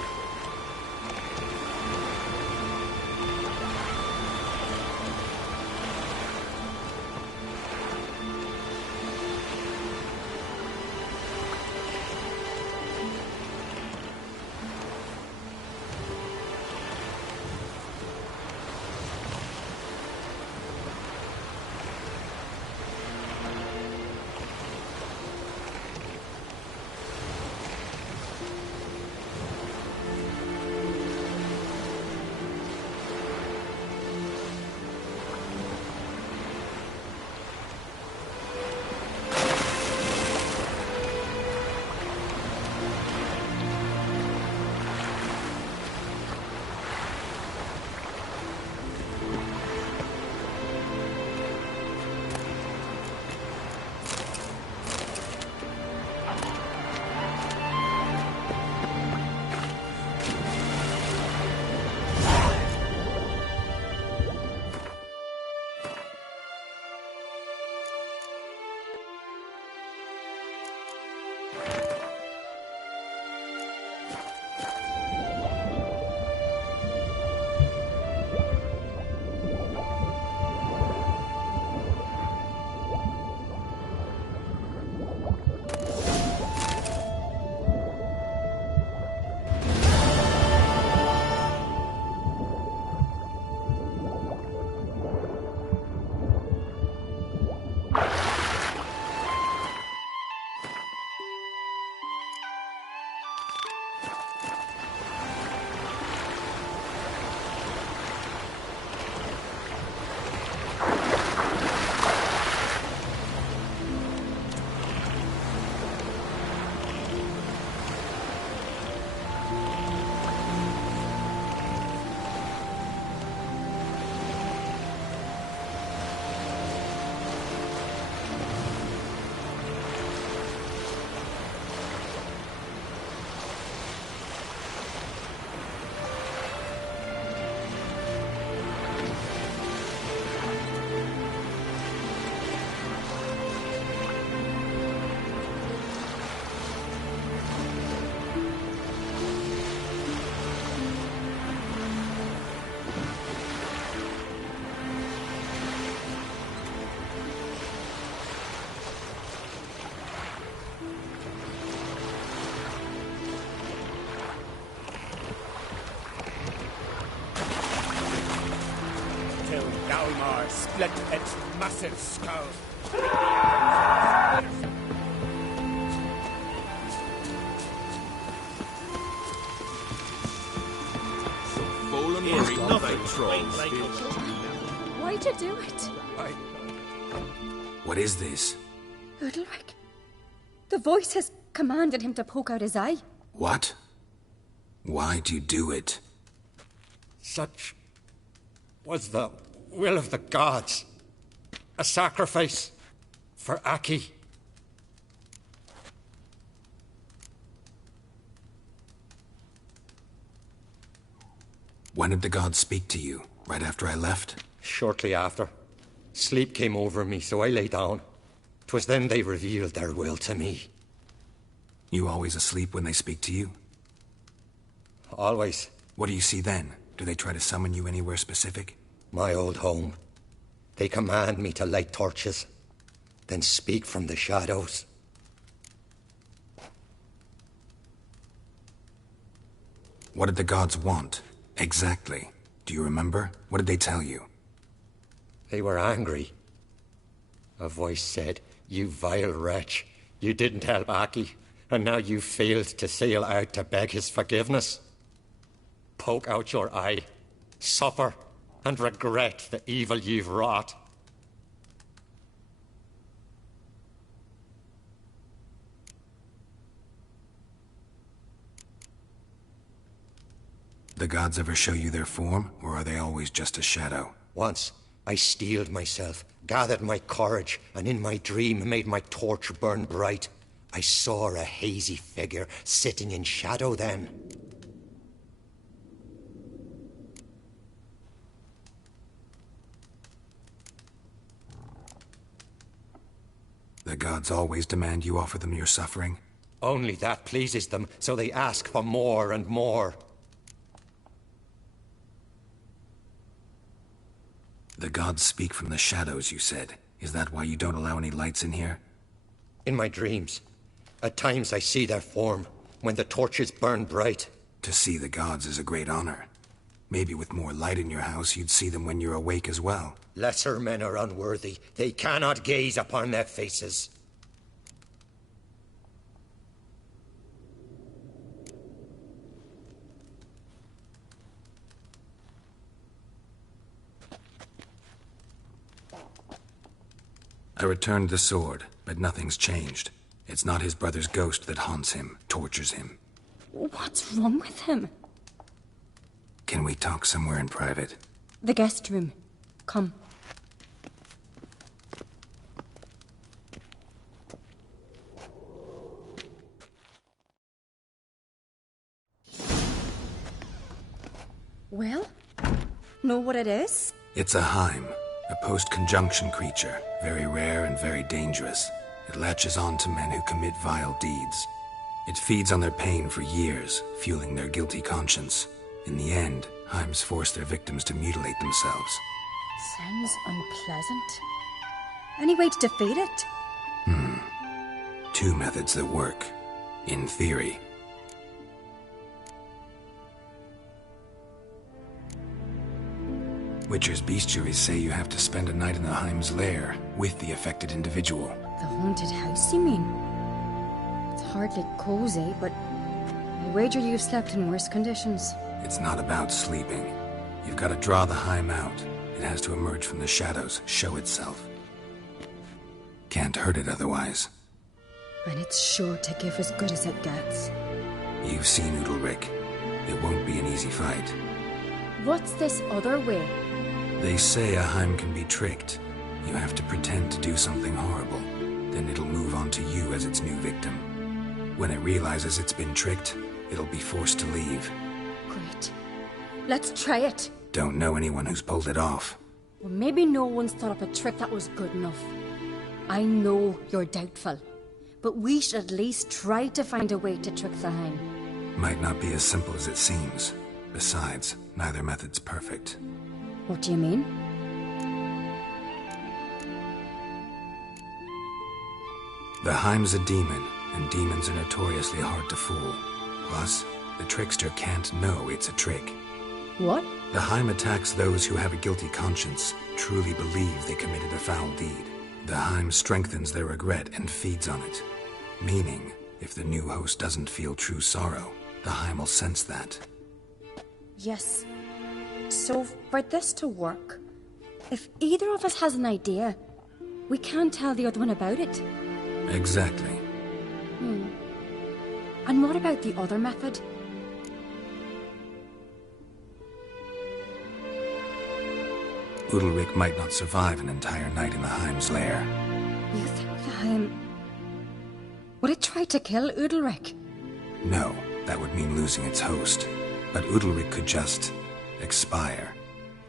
or split its massive skull. Why'd you do it? What is this? Udalric. The voice has commanded him to poke out his eye. What? Why'd you do it? Such was the will of the gods. A sacrifice for Aki. When did the gods speak to you? Right after I left? Shortly after. Sleep came over me, so I lay down. 'Twas then they revealed their will to me. You always asleep when they speak to you? Always. What do you see then? Do they try to summon you anywhere specific? My old home. They command me to light torches, then speak from the shadows. What did the gods want? Exactly. Do you remember? What did they tell you? They were angry. A voice said, "You vile wretch, you didn't help Aki, and now you failed to sail out to beg his forgiveness. Poke out your eye, suffer, and regret the evil you've wrought." The gods ever show you their form, or are they always just a shadow? Once, I steeled myself, gathered my courage, and in my dream made my torch burn bright. I saw a hazy figure sitting in shadow then. The gods always demand you offer them your suffering? Only that pleases them, so they ask for more and more. The gods speak from the shadows, you said. Is that why you don't allow any lights in here? In my dreams. At times I see their form, when the torches burn bright. To see the gods is a great honor. Maybe with more light in your house, you'd see them when you're awake as well. Lesser men are unworthy. They cannot gaze upon their faces. I returned the sword, but nothing's changed. It's not his brother's ghost that haunts him, tortures him. What's wrong with him? Can we talk somewhere in private? The guest room. Come. Well, know what it is? It's a Heim, a post-conjunction creature, very rare and very dangerous. It latches on to men who commit vile deeds. It feeds on their pain for years, fueling their guilty conscience. In the end, Heims force their victims to mutilate themselves. Sounds unpleasant. Any way to defeat it? Two methods that work. In theory. Witcher's bestiaries say you have to spend a night in the Heim's lair with the affected individual. The haunted house, you mean? It's hardly cozy, but I wager you've slept in worse conditions. It's not about sleeping. You've got to draw the Heim out. It has to emerge from the shadows, show itself. Can't hurt it otherwise. And it's sure to give as good as it gets. You've seen Udalric. It won't be an easy fight. What's this other way? They say a Heim can be tricked. You have to pretend to do something horrible. Then it'll move on to you as its new victim. When it realizes it's been tricked, it'll be forced to leave. Great. Let's try it. Don't know anyone who's pulled it off. Well, maybe no one's thought up a trick that was good enough. I know you're doubtful, but we should at least try to find a way to trick the Heim. Might not be as simple as it seems. Besides, neither method's perfect. What do you mean? The Heim's a demon, and demons are notoriously hard to fool. Plus, the trickster can't know it's a trick. What? The Heim attacks those who have a guilty conscience, truly believe they committed a foul deed. The Heim strengthens their regret and feeds on it. Meaning, if the new host doesn't feel true sorrow, the Heim will sense that. Yes. So, for this to work, if either of us has an idea, we can't tell the other one about it. Exactly. And what about the other method? Udalric might not survive an entire night in the Heim's lair. You think the Heim... would it try to kill Udalric? No, that would mean losing its host. But Udalric could just... expire.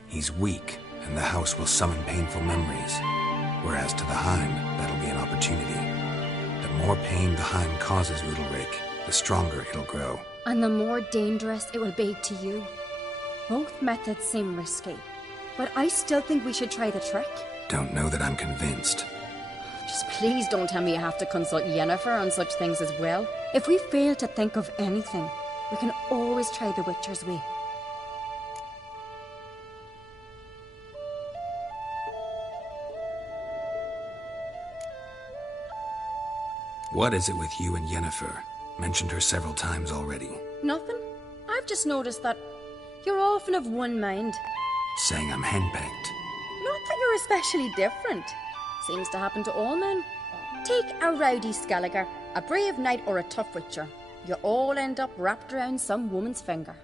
He's weak, and the house will summon painful memories. Whereas to the Heim, that'll be an opportunity. The more pain the Heim causes Udalric, the stronger it'll grow. And the more dangerous it will be to you. Both methods seem risky, but I still think we should try the trick. Don't know that I'm convinced. Just please don't tell me you have to consult Yennefer on such things as well. If we fail to think of anything, we can always try the Witcher's way. What is it with you and Yennefer? Mentioned her several times already. Nothing. I've just noticed that you're often of one mind. Saying I'm henpecked. Not that you're especially different. Seems to happen to all men. Take a rowdy Skelliger, a brave knight or a tough witcher. You all end up wrapped around some woman's finger.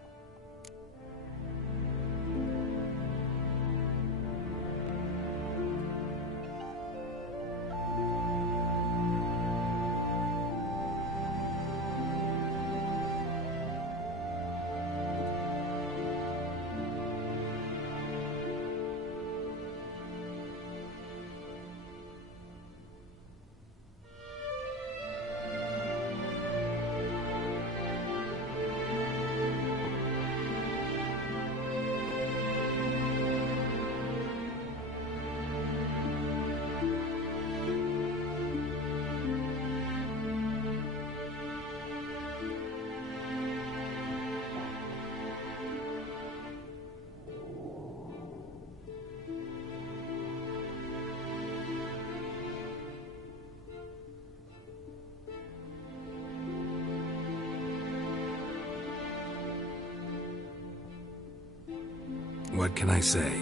What can I say?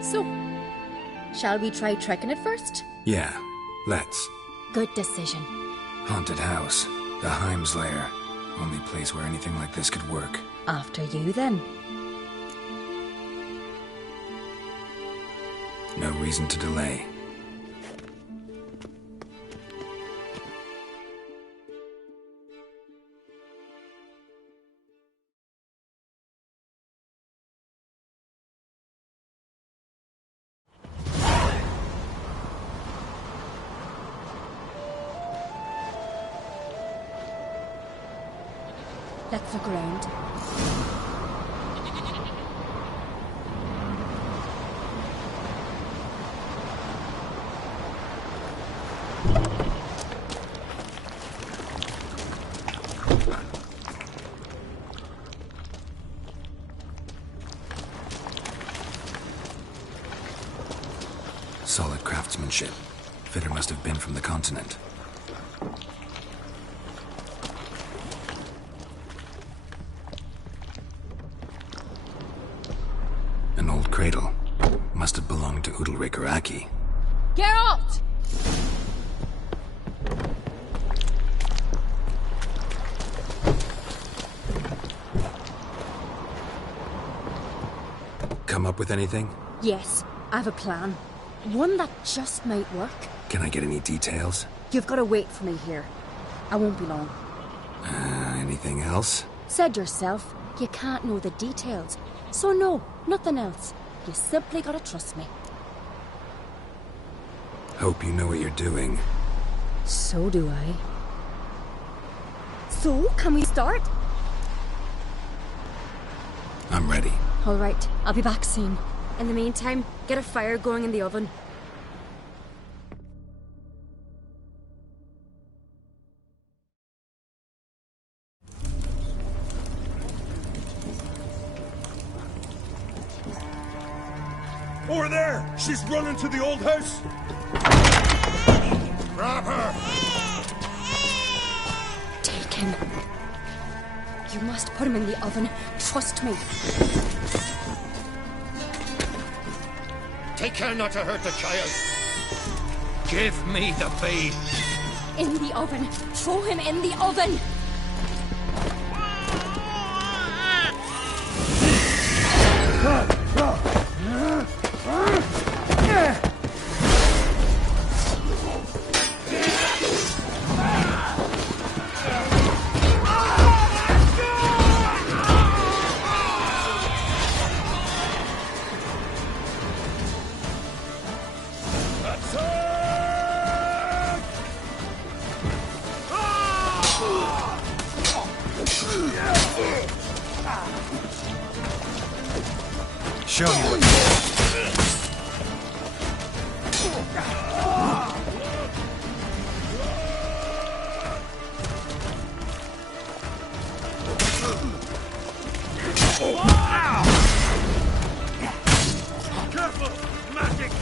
So, shall we try tricking it first? Yeah, let's. Good decision. Haunted house. The Heim's lair. Only place where anything like this could work. After you, then. No reason to delay. Let's look around. Solid craftsmanship. Fitter must have been from the continent. An old cradle. Must have belonged to Udalric or Aki. Geralt! Come up with anything? Yes, I have a plan. One that just might work. Can I get any details? You've got to wait for me here. I won't be long. Anything else? Said yourself, you can't know the details. So no, nothing else. You simply gotta trust me. Hope you know what you're doing. So do I. So, can we start? I'm ready. All right, I'll be back soon. In the meantime, get a fire going in the oven. There! She's running to the old house! Grab her! Take him. You must put him in the oven. Trust me. Take care not to hurt the child. Give me the babe. In the oven. Throw him in the oven. Show me what you Careful! Magic!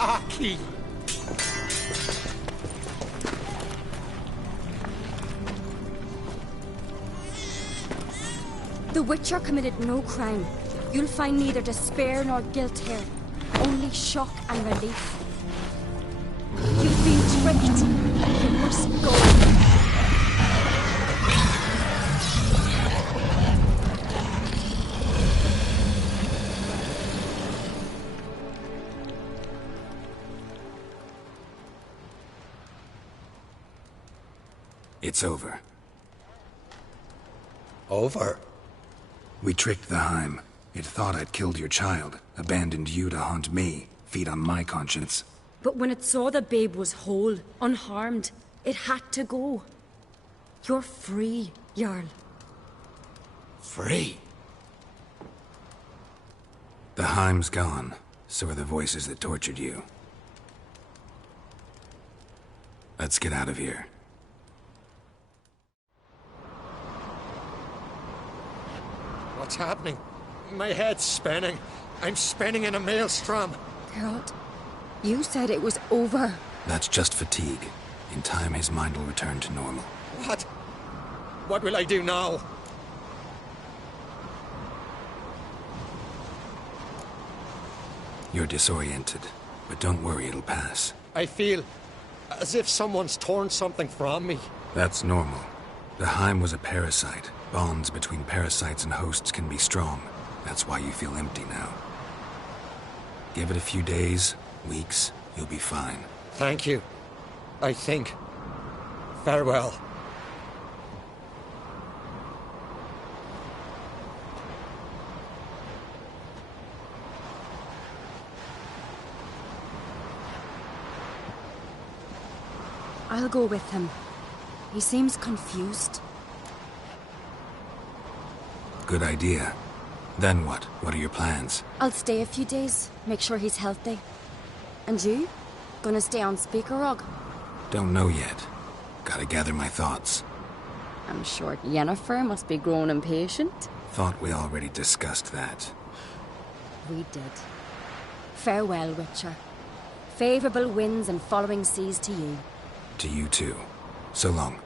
Aki! The Witcher committed no crime. You'll find neither despair nor guilt here. Only shock and relief. You've been tricked. You must go. It's over. Over? We tricked the Heim. It thought I'd killed your child, abandoned you to haunt me, feed on my conscience. But when it saw the babe was whole, unharmed, it had to go. You're free, Jarl. Free? The Heim's gone, so are the voices that tortured you. Let's get out of here. What's happening? My head's spinning. I'm spinning in a maelstrom. Geralt, you said it was over. That's just fatigue. In time, his mind will return to normal. What? What will I do now? You're disoriented, but don't worry, it'll pass. I feel as if someone's torn something from me. That's normal. The Heim was a parasite. Bonds between parasites and hosts can be strong. That's why you feel empty now. Give it a few days, weeks, you'll be fine. Thank you. I think. Farewell. I'll go with him. He seems confused. Good idea. Then what? What are your plans? I'll stay a few days, make sure he's healthy. And you? Gonna stay on Speaker Rog? Don't know yet. Gotta gather my thoughts. I'm sure Yennefer must be growing impatient. Thought we already discussed that. We did. Farewell, Witcher. Favourable winds and following seas to you. To you too. So long.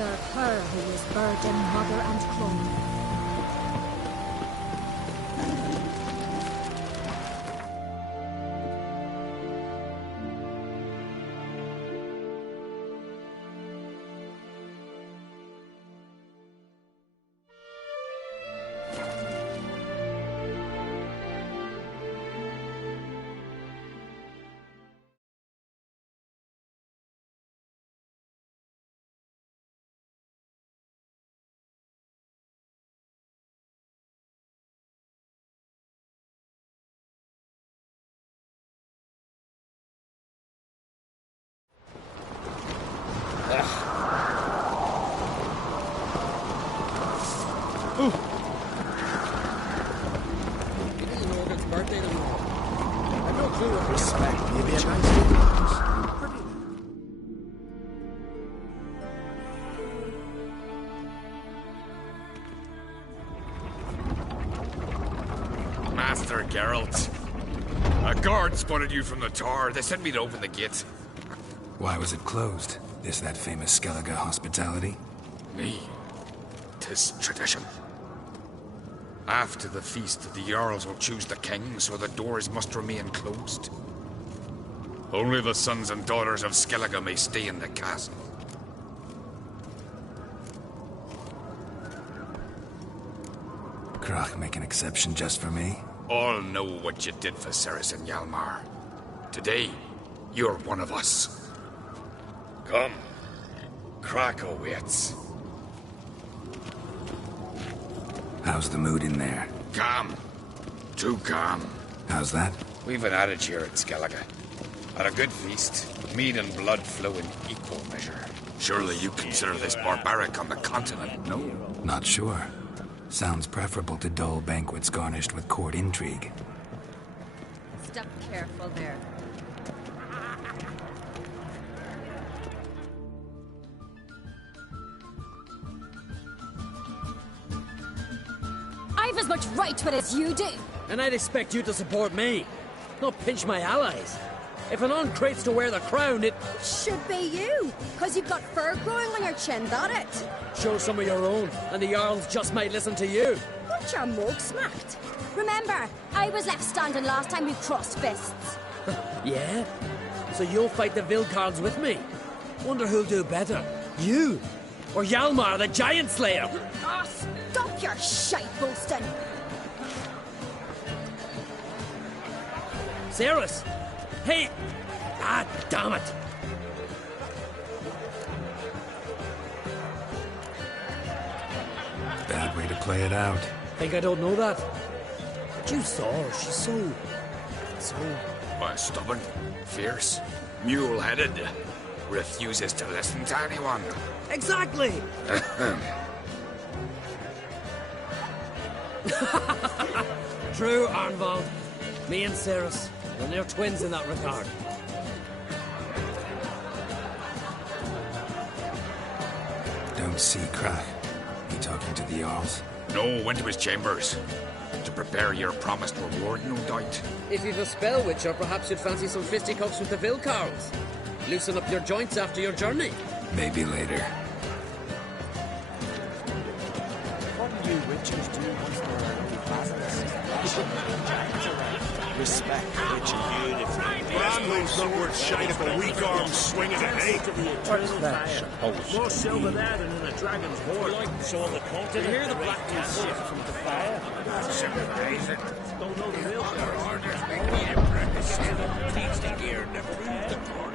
serve her who is virgin, mother, and crone. Master Geralt. A guard spotted you from the tower. They sent me to open the gate. Why was it closed? Is that famous Skellige hospitality? Me. 'Tis tradition. After the feast, the Jarls will choose the king, so the doors must remain closed. Only the sons and daughters of Skellige may stay in the castle. Krach make an exception just for me? All know what you did for Ceres and Hjalmar. Today, you're one of us. Come. Krach awaits. How's the mood in there? Calm. Too calm. How's that? We've an adage here at Skellige. At a good feast, mead and blood flow in equal measure. Surely you consider this barbaric on the continent, no? Not sure. Sounds preferable to dull banquets garnished with court intrigue. Step careful there. I've as much right to it as you do. And I'd expect you to support me, not pinch my allies. If an uncrate's to wear the crown, it should be you, because you've got fur growing on your chin, that it? Show some of your own, and the Jarls just might listen to you. Got your mug smacked. Remember, I was left standing last time we crossed fists. Yeah? So you'll fight the Vilcards with me? Wonder who'll do better, you or Hjalmar the Giant Slayer? Ah, stop your shite boasting. Ceres! Hey! Ah, damn it! Bad way to play it out. Think I don't know that? But you saw her. She's so... Why, stubborn, fierce, mule-headed. Refuses to listen to anyone. Exactly! True, Arnvald. Me and Ceres. And they're twins in that regard. Don't see Krach. He talking to the Jarls? No, went to his chambers. To prepare your promised reward, no doubt. If you've a spell witcher, perhaps you'd fancy some fisticuffs with the Vilcards. Loosen up your joints after your journey. Maybe later. What do you witchers do once they're respect which beautifully. Brambling's not worth shine if a weak arm swinging it, eh? More silver there than in a dragon's hoard. So on the continent, hear the black cats from the fire. Don't know the real orders. Make me apprentice. Teach the gear, never move the corn.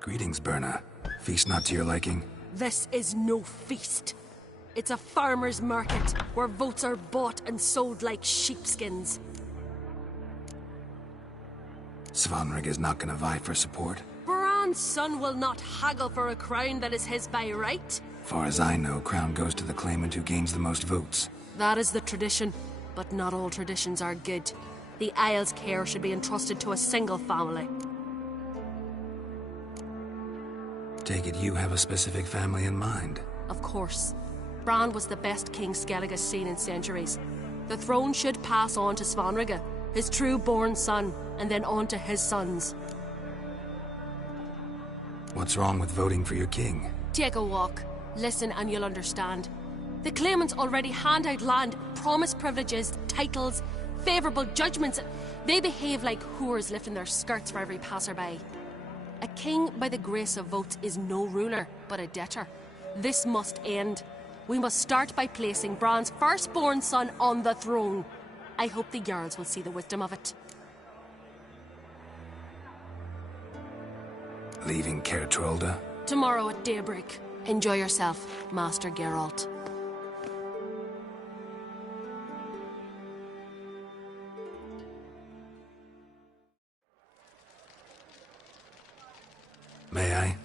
Greetings, Berna. Feast not to your liking? This is no feast. It's a farmer's market where votes are bought and sold like sheepskins. Svanrig is not gonna vie for support? Bran's son will not haggle for a crown that is his by right. Far as I know, crown goes to the claimant who gains the most votes. That is the tradition, but not all traditions are good. The Isle's care should be entrusted to a single family. Take it you have a specific family in mind? Of course. Bran was the best king Skellige has seen in centuries. The throne should pass on to Svanrige, his true-born son, and then on to his sons. What's wrong with voting for your king? Take a walk. Listen and you'll understand. The claimants already hand out land, promise privileges, titles, favourable judgments. They behave like whores lifting their skirts for every passerby. A king by the grace of votes is no ruler, but a debtor. This must end. We must start by placing Bran's firstborn son on the throne. I hope the Jarls will see the wisdom of it. Leaving Caer Trolda? Tomorrow at daybreak. Enjoy yourself, Master Geralt. May I?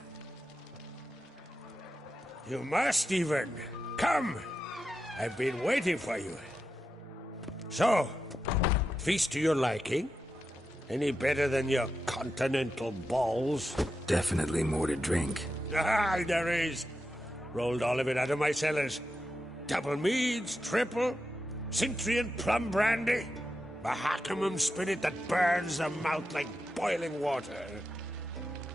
You must even. Come! I've been waiting for you. So, feast to your liking? Any better than your continental balls? Definitely more to drink. Ah, there is. Rolled all of it out of my cellars. Double meads, triple, Cintrian plum brandy, Mahakimum spirit that burns the mouth like boiling water.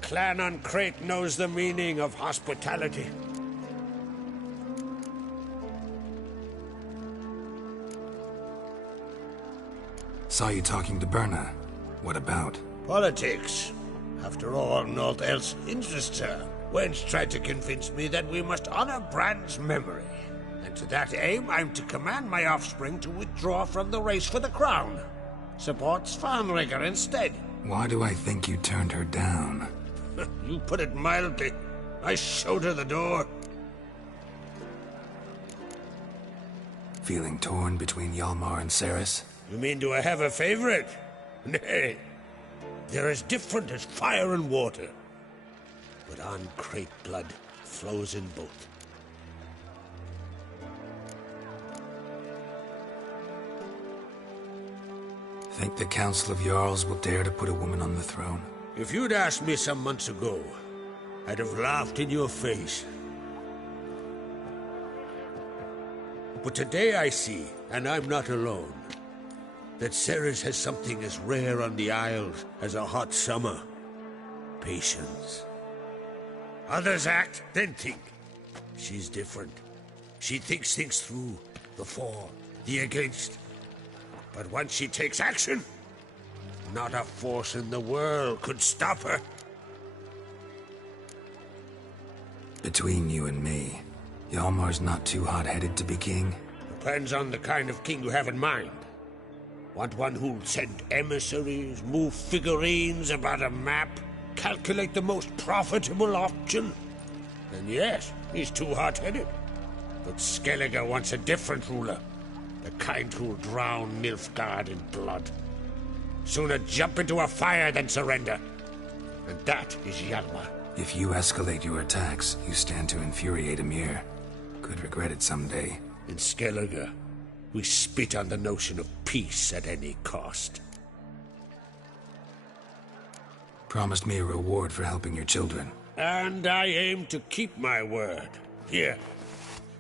Clan on Crate knows the meaning of hospitality. Saw you talking to Berna. What about? Politics. After all, naught else interests her. Wench tried to convince me that we must honor Bran's memory. And to that aim, I'm to command my offspring to withdraw from the race for the crown. Support Svanrige instead. Why do I think you turned her down? You put it mildly. I showed her the door. Feeling torn between Hjalmar and Cerys? You mean, do I have a favorite? Nay. They're as different as fire and water. But on Crate blood flows in both. Think the Council of Jarls will dare to put a woman on the throne? If you'd asked me some months ago, I'd have laughed in your face. But today I see, and I'm not alone, that Cerys has something as rare on the Isles as a hot summer. Patience. Others act, then think. She's different. She thinks things through, the for, the against. But once she takes action, not a force in the world could stop her. Between you and me, Hjalmar's not too hot-headed to be king? Depends on the kind of king you have in mind. Want one who'll send emissaries, move figurines about a map, calculate the most profitable option? Then yes, he's too hot-headed. But Skellige wants a different ruler. The kind who'll drown Nilfgaard in blood. Sooner jump into a fire than surrender. And that is Hjalmar. If you escalate your attacks, you stand to infuriate Emir. Could regret it someday. In Skellige, we spit on the notion of peace at any cost. Promised me a reward for helping your children. And I aim to keep my word. Here.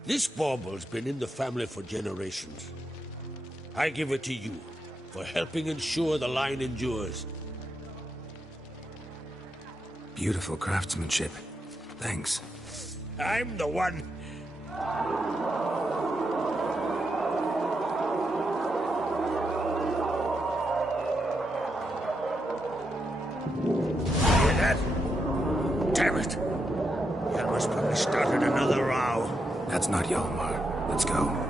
This bauble's been in the family for generations. I give it to you for helping ensure the line endures. Beautiful craftsmanship. Thanks. I'm the one. Hear that? Damn it. Hjalmar's probably started another row. That's not Hjalmar. Let's go.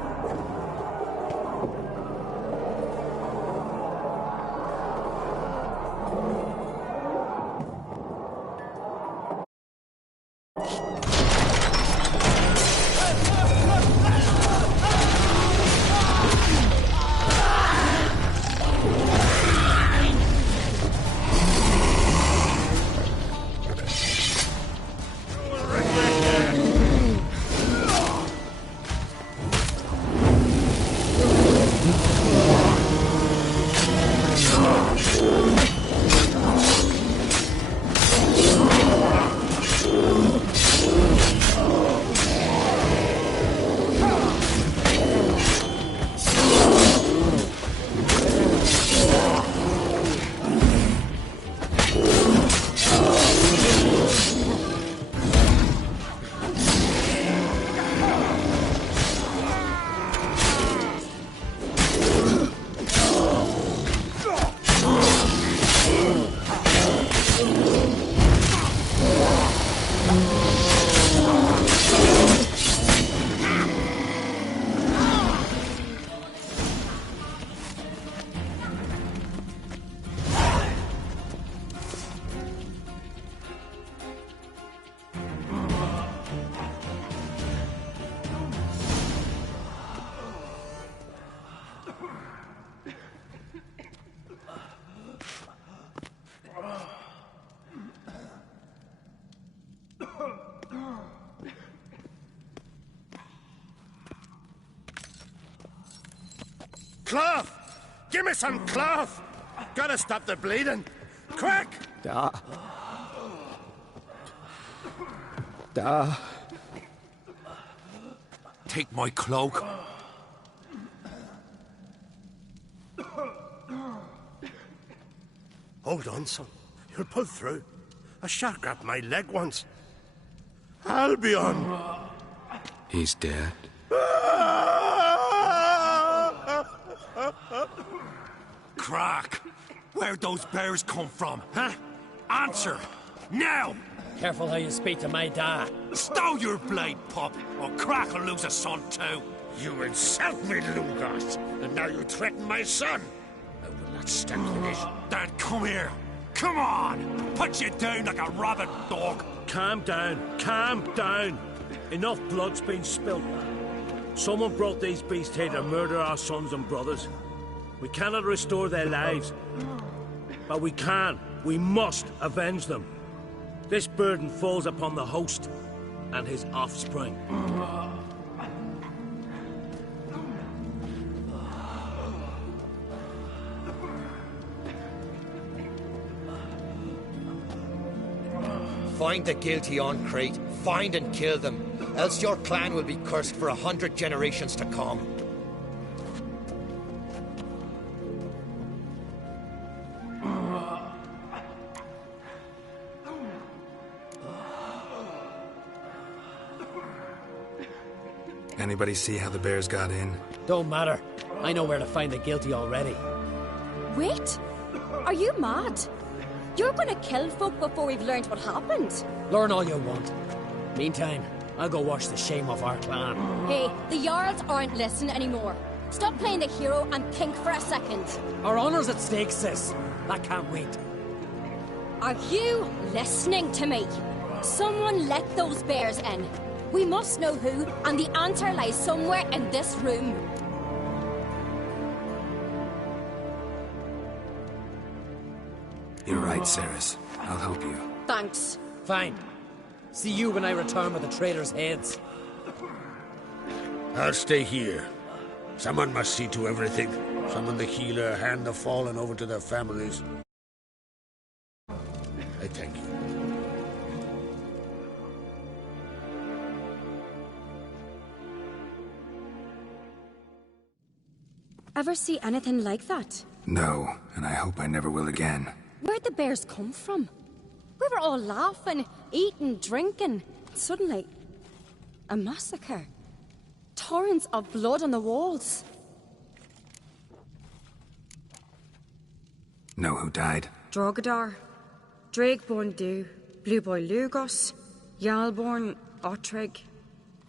Cloth! Give me some cloth! Gotta stop the bleeding! Quick! Da. Da. Take my cloak. Hold on, son. You'll pull through. A shark grabbed my leg once. Albion! He's dead. Crack! Where'd those bears come from, huh? Answer! Now! Careful how you speak to my dad. Stow your blade, pup, or Crack will lose a son too. You insult me, Lugos, and now you threaten my son. I will not stand for this. Dad, come here. Come on! Put you down like a rabid dog. Calm down. Calm down. Enough blood's been spilt. Someone brought these beasts here to murder our sons and brothers. We cannot restore their lives. But we can. We must avenge them. This burden falls upon the host and his offspring. Find the guilty on Crete, find and kill them, else your clan will be cursed for 100 generations to come. Anybody see how the bears got in? Don't matter. I know where to find the guilty already. Wait! Are you mad? You're gonna kill folk before we've learned what happened. Learn all you want. Meantime, I'll go wash the shame off our clan. Hey, the Jarls aren't listening anymore. Stop playing the hero and think for a second. Our honor's at stake, sis. That can't wait. Are you listening to me? Someone let those bears in. We must know who, and the answer lies somewhere in this room. You're right, Ceres. I'll help you. Thanks. Fine. See you when I return with the traitors' heads. I'll stay here. Someone must see to everything. Summon the healer, hand the fallen over to their families. I thank you. Ever see anything like that? No, and I hope I never will again. Where'd the bears come from? We were all laughing, eating, drinking. Suddenly, a massacre. Torrents of blood on the walls. Know who died? Drogadar, Drakeborn Du, Blue Boy Lugos, Jarlborn, Ottrig.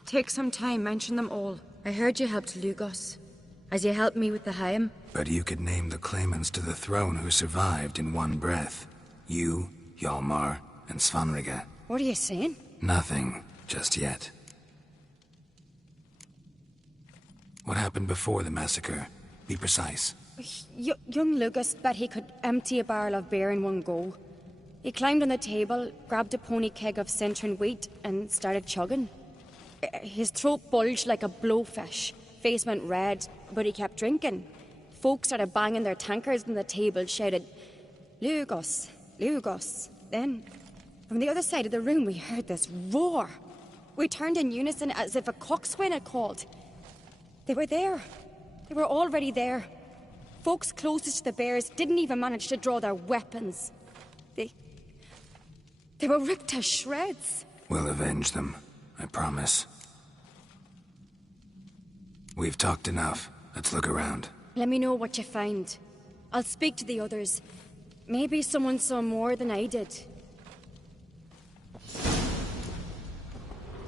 Take some time, mention them all. I heard you helped Lugos, as you helped me with the Haim. But you could name the claimants to the throne who survived in one breath. You, Hjalmar, and Svanrige. What are you saying? Nothing, just yet. What happened before the massacre? Be precise. Young Lucas bet he could empty a barrel of beer in one go. He climbed on the table, grabbed a pony keg of Cintron wheat, and started chugging. His throat bulged like a blowfish. Face went red, but he kept drinking. Folks started banging their tankards on the table, shouted, "Lugos, Lugos." Then, from the other side of the room, we heard this roar. We turned in unison as if a coxswain had called. They were there. They were already there. Folks closest to the bears didn't even manage to draw their weapons. They were ripped to shreds. We'll avenge them, I promise. We've talked enough. Let's look around. Let me know what you find. I'll speak to the others. Maybe someone saw more than I did.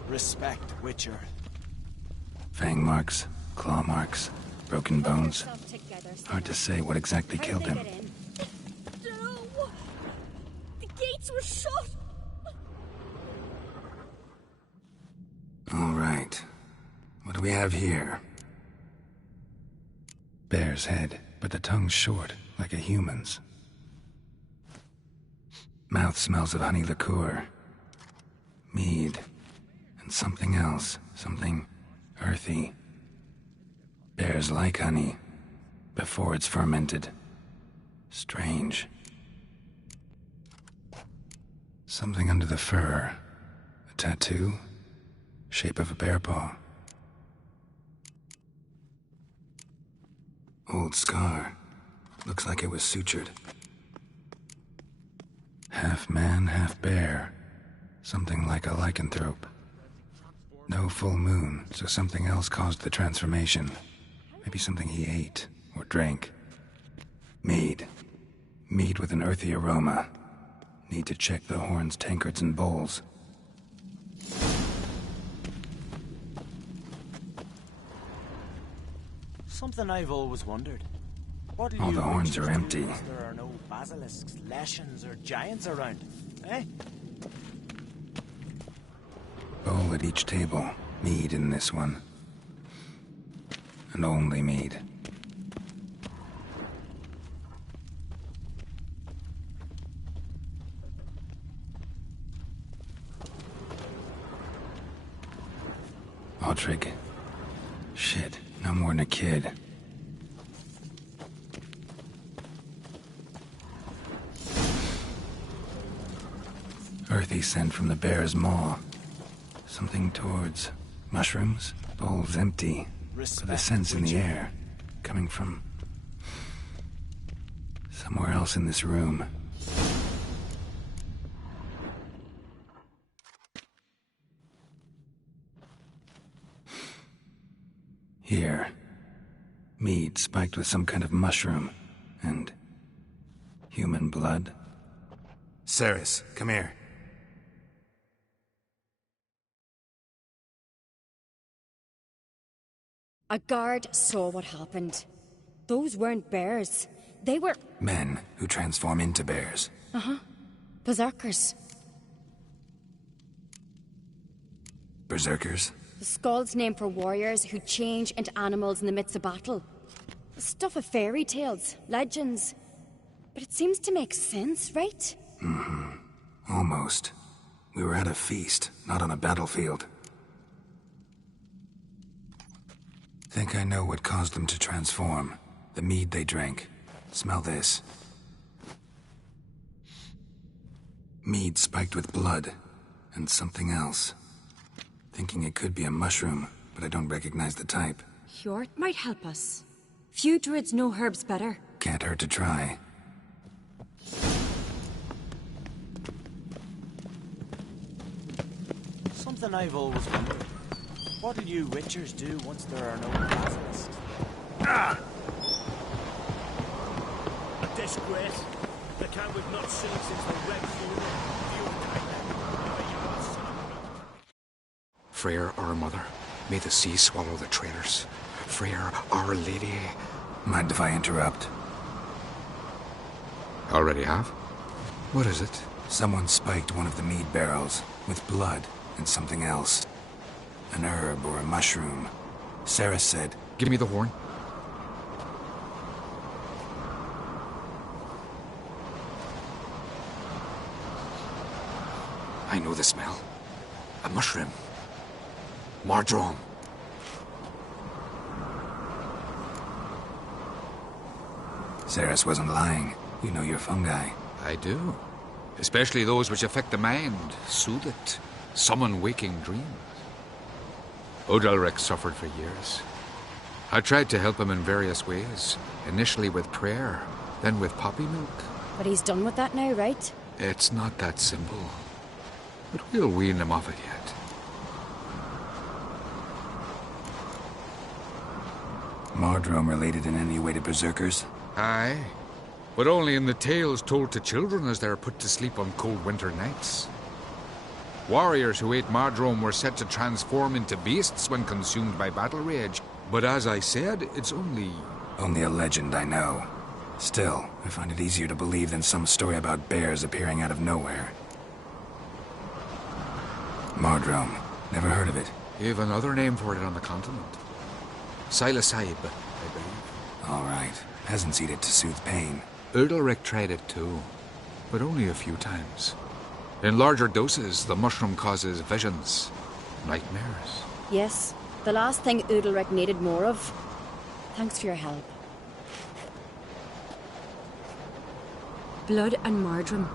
Respect, Witcher. Fang marks, claw marks, broken bones. Hard to say what exactly killed him. No! The gates were shut! All right. What do we have here? Bear's head, but the tongue's short, like a human's. Mouth smells of honey liqueur. Mead. And something else. Something earthy. Bears like honey. before it's fermented. Strange. Something under the fur. A tattoo? Shape of a bear paw. Old scar. Looks like it was sutured. Half man, half bear. Something like a lycanthrope. No full moon, so something else caused the transformation. Maybe something he ate or drank. Mead. Mead with an earthy aroma. Need to check the horns, tankards, and bowls. Something I've always wondered. What All the horns are empty. There are no basilisks, leshens, or giants around, eh? Bowl at each table. Mead in this one. And only mead. Autrig. Shit, no more than a kid. Earthy scent from the bear's maw. Something towards mushrooms. Bowl's empty. But the scent's in the air. Coming from somewhere else in this room. Here. Mead spiked with some kind of mushroom. And human blood. Ceres, come here. A guard saw what happened. Those weren't bears. They were... Men who transform into bears. Uh-huh. Berserkers. Berserkers? The Skald's name for warriors who change into animals in the midst of battle. The stuff of fairy tales, legends. But it seems to make sense, right? Mm-hmm. Almost. We were at a feast, not on a battlefield. Think I know what caused them to transform. The mead they drank. Smell this. Mead spiked with blood. And something else. Thinking it could be a mushroom, but I don't recognize the type. Hjort might help us. Few druids know herbs better. Can't hurt to try. Something I've always wondered. What'll you witchers do once there are no basilisks? Ah! A disgrace. The camp we've not seen since the Red Freyr, our mother, may the sea swallow the traitors. Freyr, our lady. Mind if I interrupt? Already have? What is it? Someone spiked one of the mead barrels with blood and something else. An herb or a mushroom. Sarah said... Give me the horn. I know the smell. A mushroom. Mardrome. Ceres wasn't lying. You know your fungi. I do. Especially those which affect the mind, soothe it, summon waking dreams. Odalric suffered for years. I tried to help him in various ways, initially with prayer, then with poppy milk. But he's done with that now, right? It's not that simple. But we'll wean him off it yet. Mardrome related in any way to berserkers? Aye, but only in the tales told to children as they are put to sleep on cold winter nights. Warriors who ate Mardrome were said to transform into beasts when consumed by battle rage. But as I said, it's only... Only a legend, I know. Still, I find it easier to believe than some story about bears appearing out of nowhere. Mardrome. Never heard of it. You have another name for it on the continent. Silasaib, I believe. All right. Peasants eat it to soothe pain. Udalric tried it too, but only a few times. In larger doses, the mushroom causes visions, nightmares. Yes, the last thing Udalric needed more of. Thanks for your help. Blood and marjoram.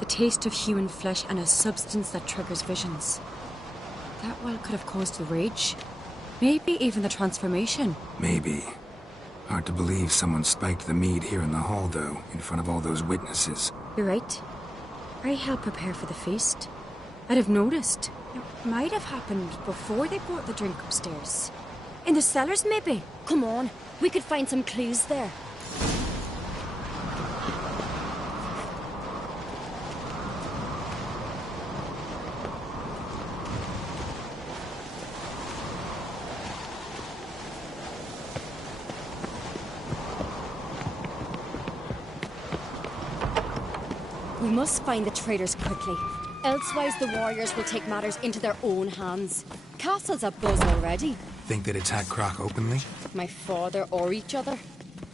The taste of human flesh and a substance that triggers visions. That well could have caused the rage. Maybe even the transformation. Maybe. Hard to believe someone spiked the mead here in the hall, though, in front of all those witnesses. You're right. I helped prepare for the feast. I'd have noticed. It might have happened before they brought the drink upstairs. In the cellars, maybe? Come on, we could find some clues there. We must find the traitors quickly. Elsewise, the warriors will take matters into their own hands. Castle's abuzz already. Think they'd attack Croc openly? My father or each other.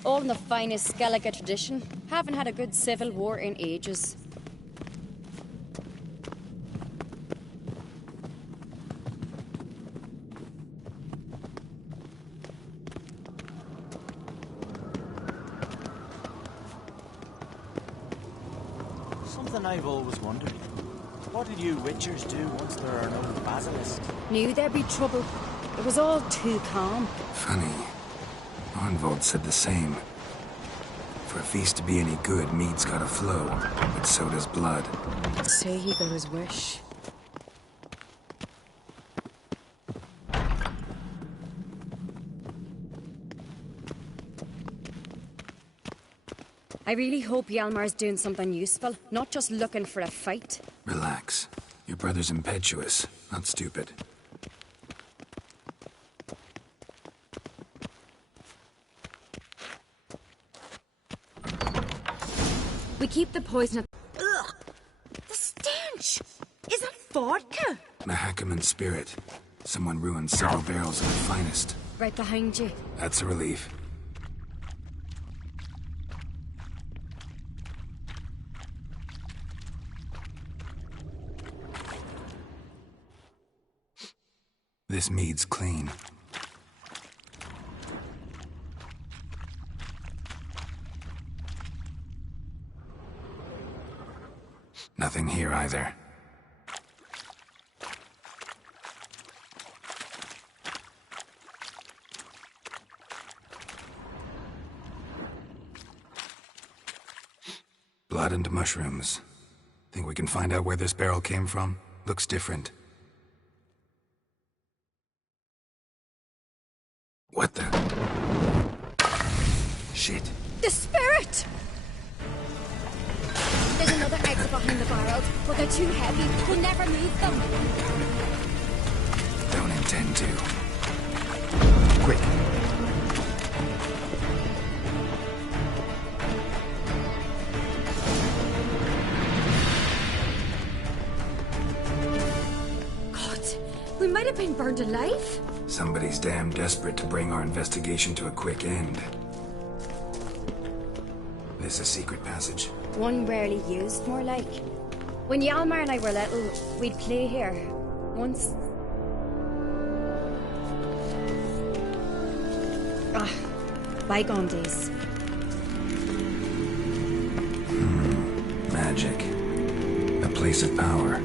All in the finest Skellige tradition. Haven't had a good civil war in ages. Something I've always wondered. What did you witchers do once there are no basilisks? Knew there'd be trouble. It was all too calm. Funny. Arnvold said the same. For a feast to be any good, mead's gotta flow, but so does blood. Say he got his wish. I really hope Hjalmar's doing something useful, not just looking for a fight. Relax. Your brother's impetuous, not stupid. We keep the poison at... Ugh! The stench! Is that vodka? Mahakaman spirit. Someone ruined several barrels of the finest. Right behind you. That's a relief. This mead's clean. Nothing here either. Blood and mushrooms. Think we can find out where this barrel came from? Looks different. What the? Shit. The spirit! There's another exit behind the barrels, but they're too heavy. We'll never move them. Don't intend to. Quick. God, we might have been burned alive. Somebody's damn desperate to bring our investigation to a quick end. This a secret passage? One rarely used, more like. When Hjalmar and I were little, we'd play here. Once... Ah, bygone days. Magic. A place of power.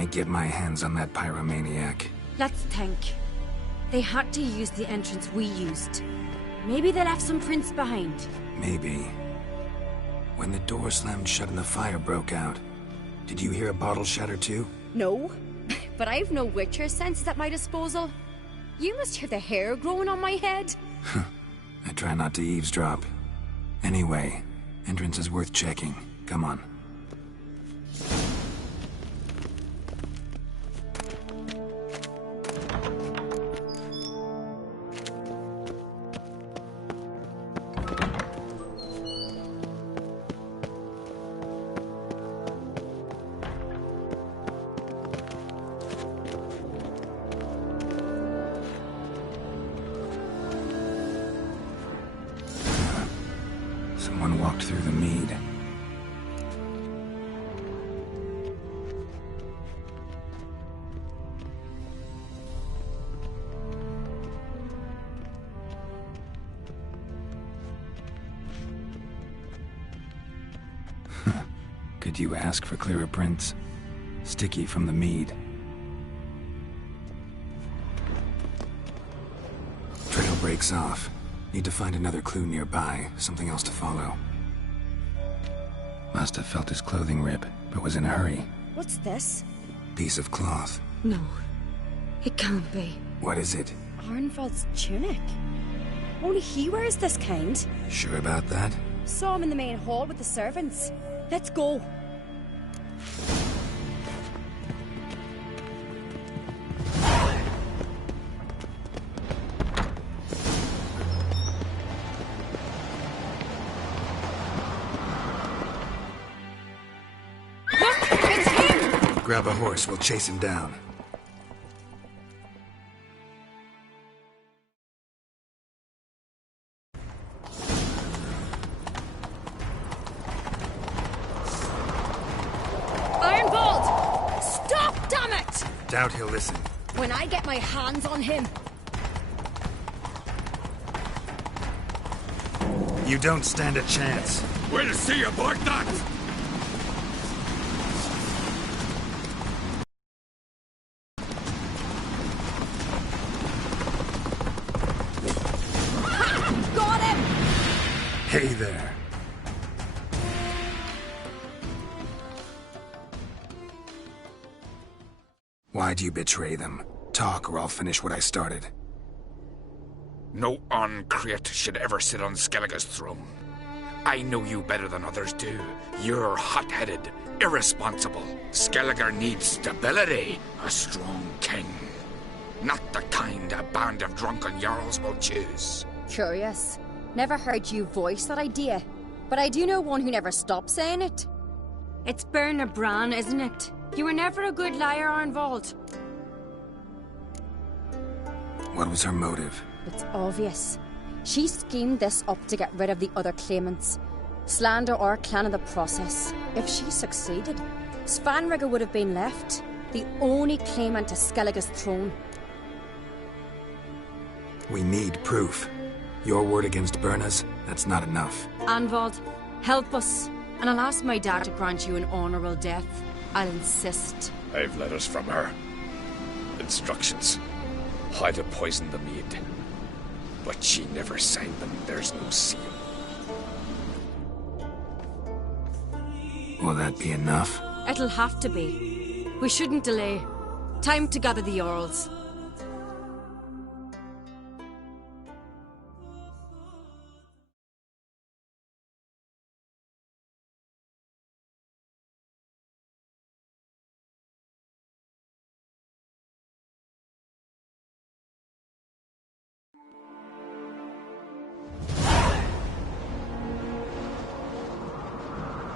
I get my hands on that pyromaniac? Let's think. They had to use the entrance we used. Maybe they left some prints behind. Maybe. When the door slammed shut and the fire broke out, did you hear a bottle shatter too? No, but I've no Witcher senses at my disposal. You must hear the hair growing on my head. I try not to eavesdrop. Anyway, entrance is worth checking. Come on. Someone walked through the mead. Could you ask for clearer prints? Sticky from the mead. Trail breaks off. Need to find another clue nearby, something else to follow. Must have felt his clothing rip, but was in a hurry. What's this? Piece of cloth. No, it can't be. What is it? Arnvald's tunic. Only he wears this kind. Sure about that? Saw him in the main hall with the servants. Let's go. Grab a horse, we'll chase him down. Arnvald! Stop, damn it! Doubt he'll listen. When I get my hands on him. You don't stand a chance. We'll see about that! Hey there. Why'd you betray them? Talk or I'll finish what I started. No Uncreate should ever sit on Skellige's throne. I know you better than others do. You're hot-headed, irresponsible. Skellige needs stability, a strong king. Not the kind a band of drunken jarls will choose. Curious. Never heard you voice that idea, but I do know one who never stopped saying it. It's Berna Bran, isn't it? You were never a good liar, Arnvald. What was her motive? It's obvious. She schemed this up to get rid of the other claimants. Slander our clan in the process. If she succeeded, Svanrigger would have been left, the only claimant to Skellige's throne. We need proof. Your word against Berna's, that's not enough. Arnvald, help us, and I'll ask my dad to grant you an honourable death. I'll insist. I've letters from her. Instructions. How to poison the mead. But she never signed them. There's no seal. Will that be enough? It'll have to be. We shouldn't delay. Time to gather the Jarls.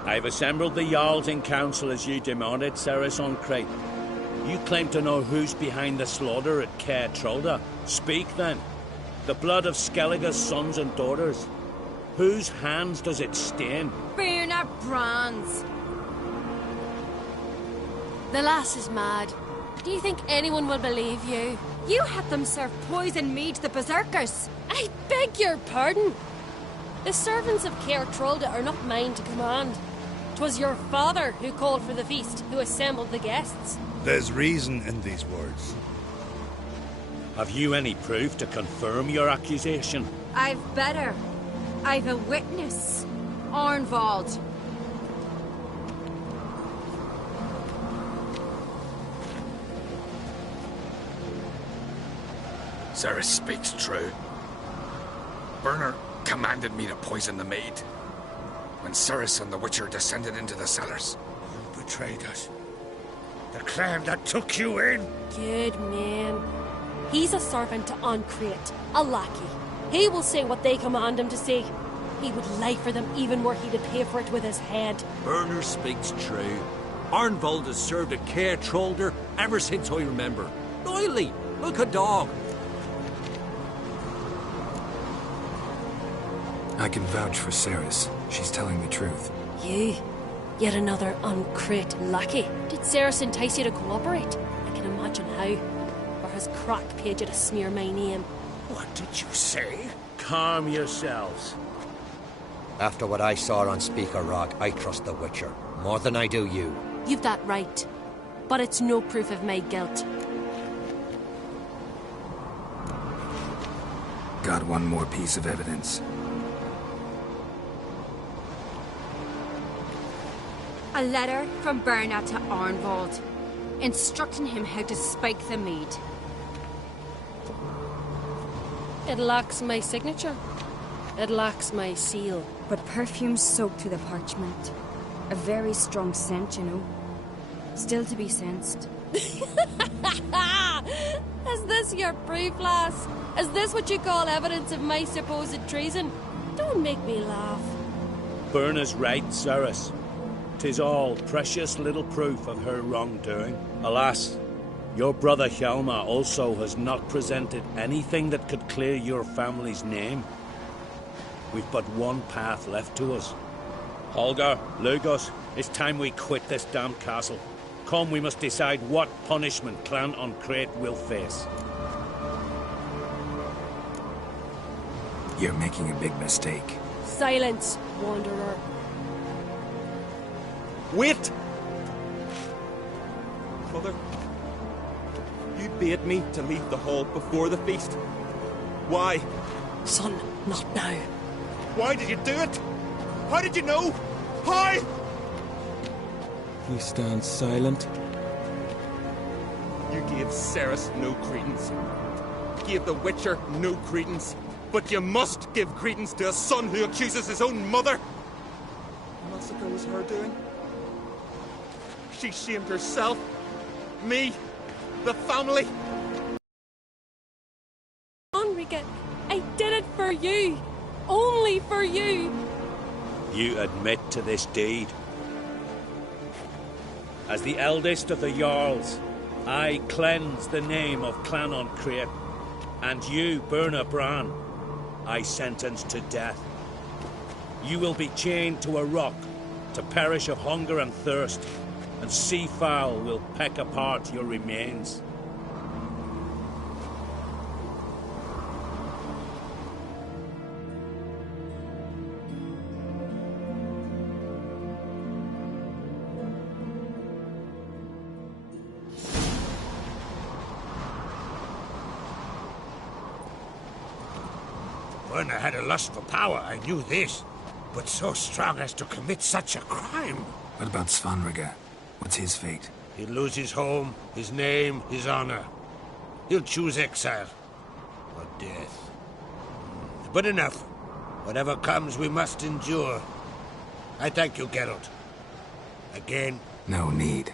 I've assembled the Jarls in council as you demanded, Ceres on Crate. You claim to know who's behind the slaughter at Caer Trolda. Speak then. The blood of Skellige's sons and daughters. Whose hands does it stain? Berna Bran's. The lass is mad. Do you think anyone will believe you? You had them serve poison mead to the berserkers. I beg your pardon. The servants of Caer Trolda are not mine to command. 'Twas your father who called for the feast, who assembled the guests. There's reason in these words. Have you any proof to confirm your accusation? I've better. I've a witness. Arnvald. Ceres speaks true. Burner commanded me to poison the maid. When Ceres and the Witcher descended into the cellars. You betrayed us. The clan that took you in. Good man. He's a servant to Ancrete, a lackey. He will say what they command him to say. He would lie for them even were he to pay for it with his head. Burner speaks true. Arnvald has served a care trollder ever since I remember. Loyally, like a dog. I can vouch for Ceres. She's telling the truth. You? Yet another Ancrete lackey? Did Ceres entice you to cooperate? I can imagine how. Or has Crack paid you to smear my name? What did you say? Calm yourselves. After what I saw on Speaker Rock, I trust the Witcher. More than I do you. You've that right. But it's no proof of my guilt. Got one more piece of evidence. A letter from Berna to Arnvald, instructing him how to spike the mead. It lacks my signature. It lacks my seal. But perfume soaked through the parchment. A very strong scent, you know. Still to be sensed. Is this your proof, lass? Is this what you call evidence of my supposed treason? Don't make me laugh. Burna's right, Ceres. 'Tis all precious little proof of her wrongdoing. Alas, your brother Hjalmar also has not presented anything that could clear your family's name. We've but one path left to us. Holger, Lugos, it's time we quit this damned castle. Come, we must decide what punishment Clan Ancrete will face. You're making a big mistake. Silence, wanderer. Wait! Mother, you bade me to leave the hall before the feast. Why? Son, not now. Why did you do it? How did you know? How? He stands silent. You gave Ceres no credence. Gave the Witcher no credence. But you must give credence to a son who accuses his own mother. The massacre was her doing. She shamed herself, me, the family. Enrique, I did it for you. Only for you. You admit to this deed. As the eldest of the Jarls, I cleanse the name of Clan Ancrete, and you, Berna Bran, I sentence to death. You will be chained to a rock to perish of hunger and thirst, and sea fowl will peck apart your remains. When I had a lust for power, I knew this. But so strong as to commit such a crime. What about Svanrige? What's his fate? He'll lose his home, his name, his honor. He'll choose exile. Or death. But enough. Whatever comes, we must endure. I thank you, Geralt. Again. No need.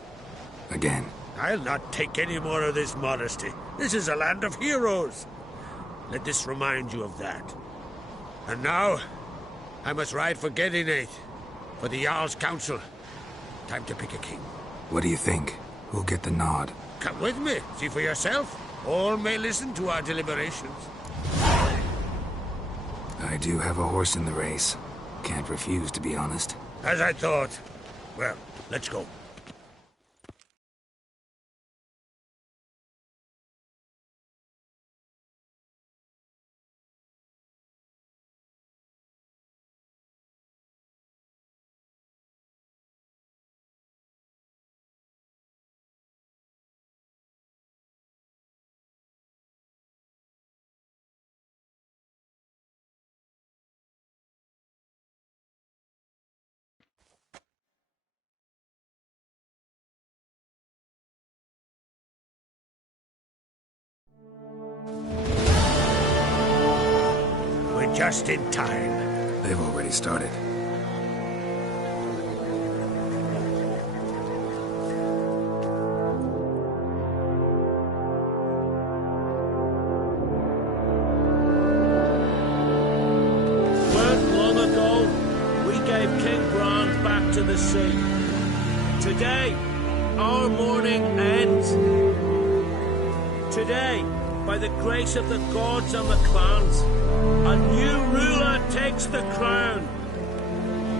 Again. I'll not take any more of this modesty. This is a land of heroes. Let this remind you of that. And now, I must ride for Gedinath, for the Jarl's Council. Time to pick a king. What do you think? Who'll get the nod? Come with me, see for yourself. All may listen to our deliberations. I do have a horse in the race. Can't refuse, to be honest. As I thought. Well, let's go. You're just in time. They've already started. To the sea. Today, our mourning ends. Today, by the grace of the gods and the clans, a new ruler takes the crown.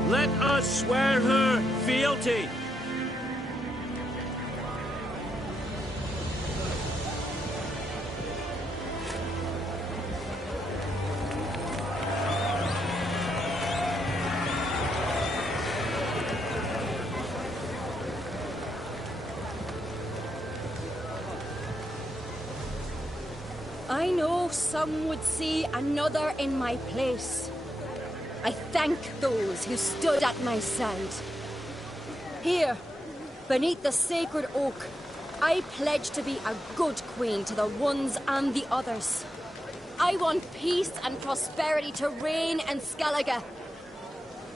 Let us swear her fealty. I know some would see another in my place. I thank those who stood at my side. Here, beneath the sacred oak, I pledge to be a good queen to the ones and the others. I want peace and prosperity to reign in Skellige.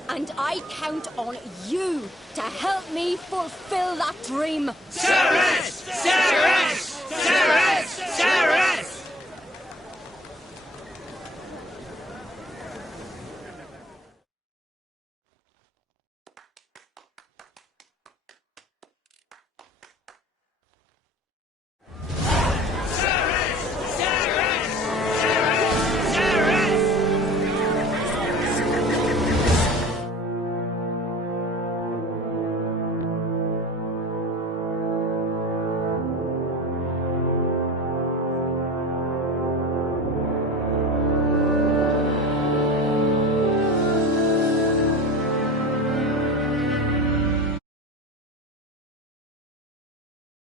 And I count on you to help me fulfill that dream. Ceres! Ceres! Ceres! Ceres!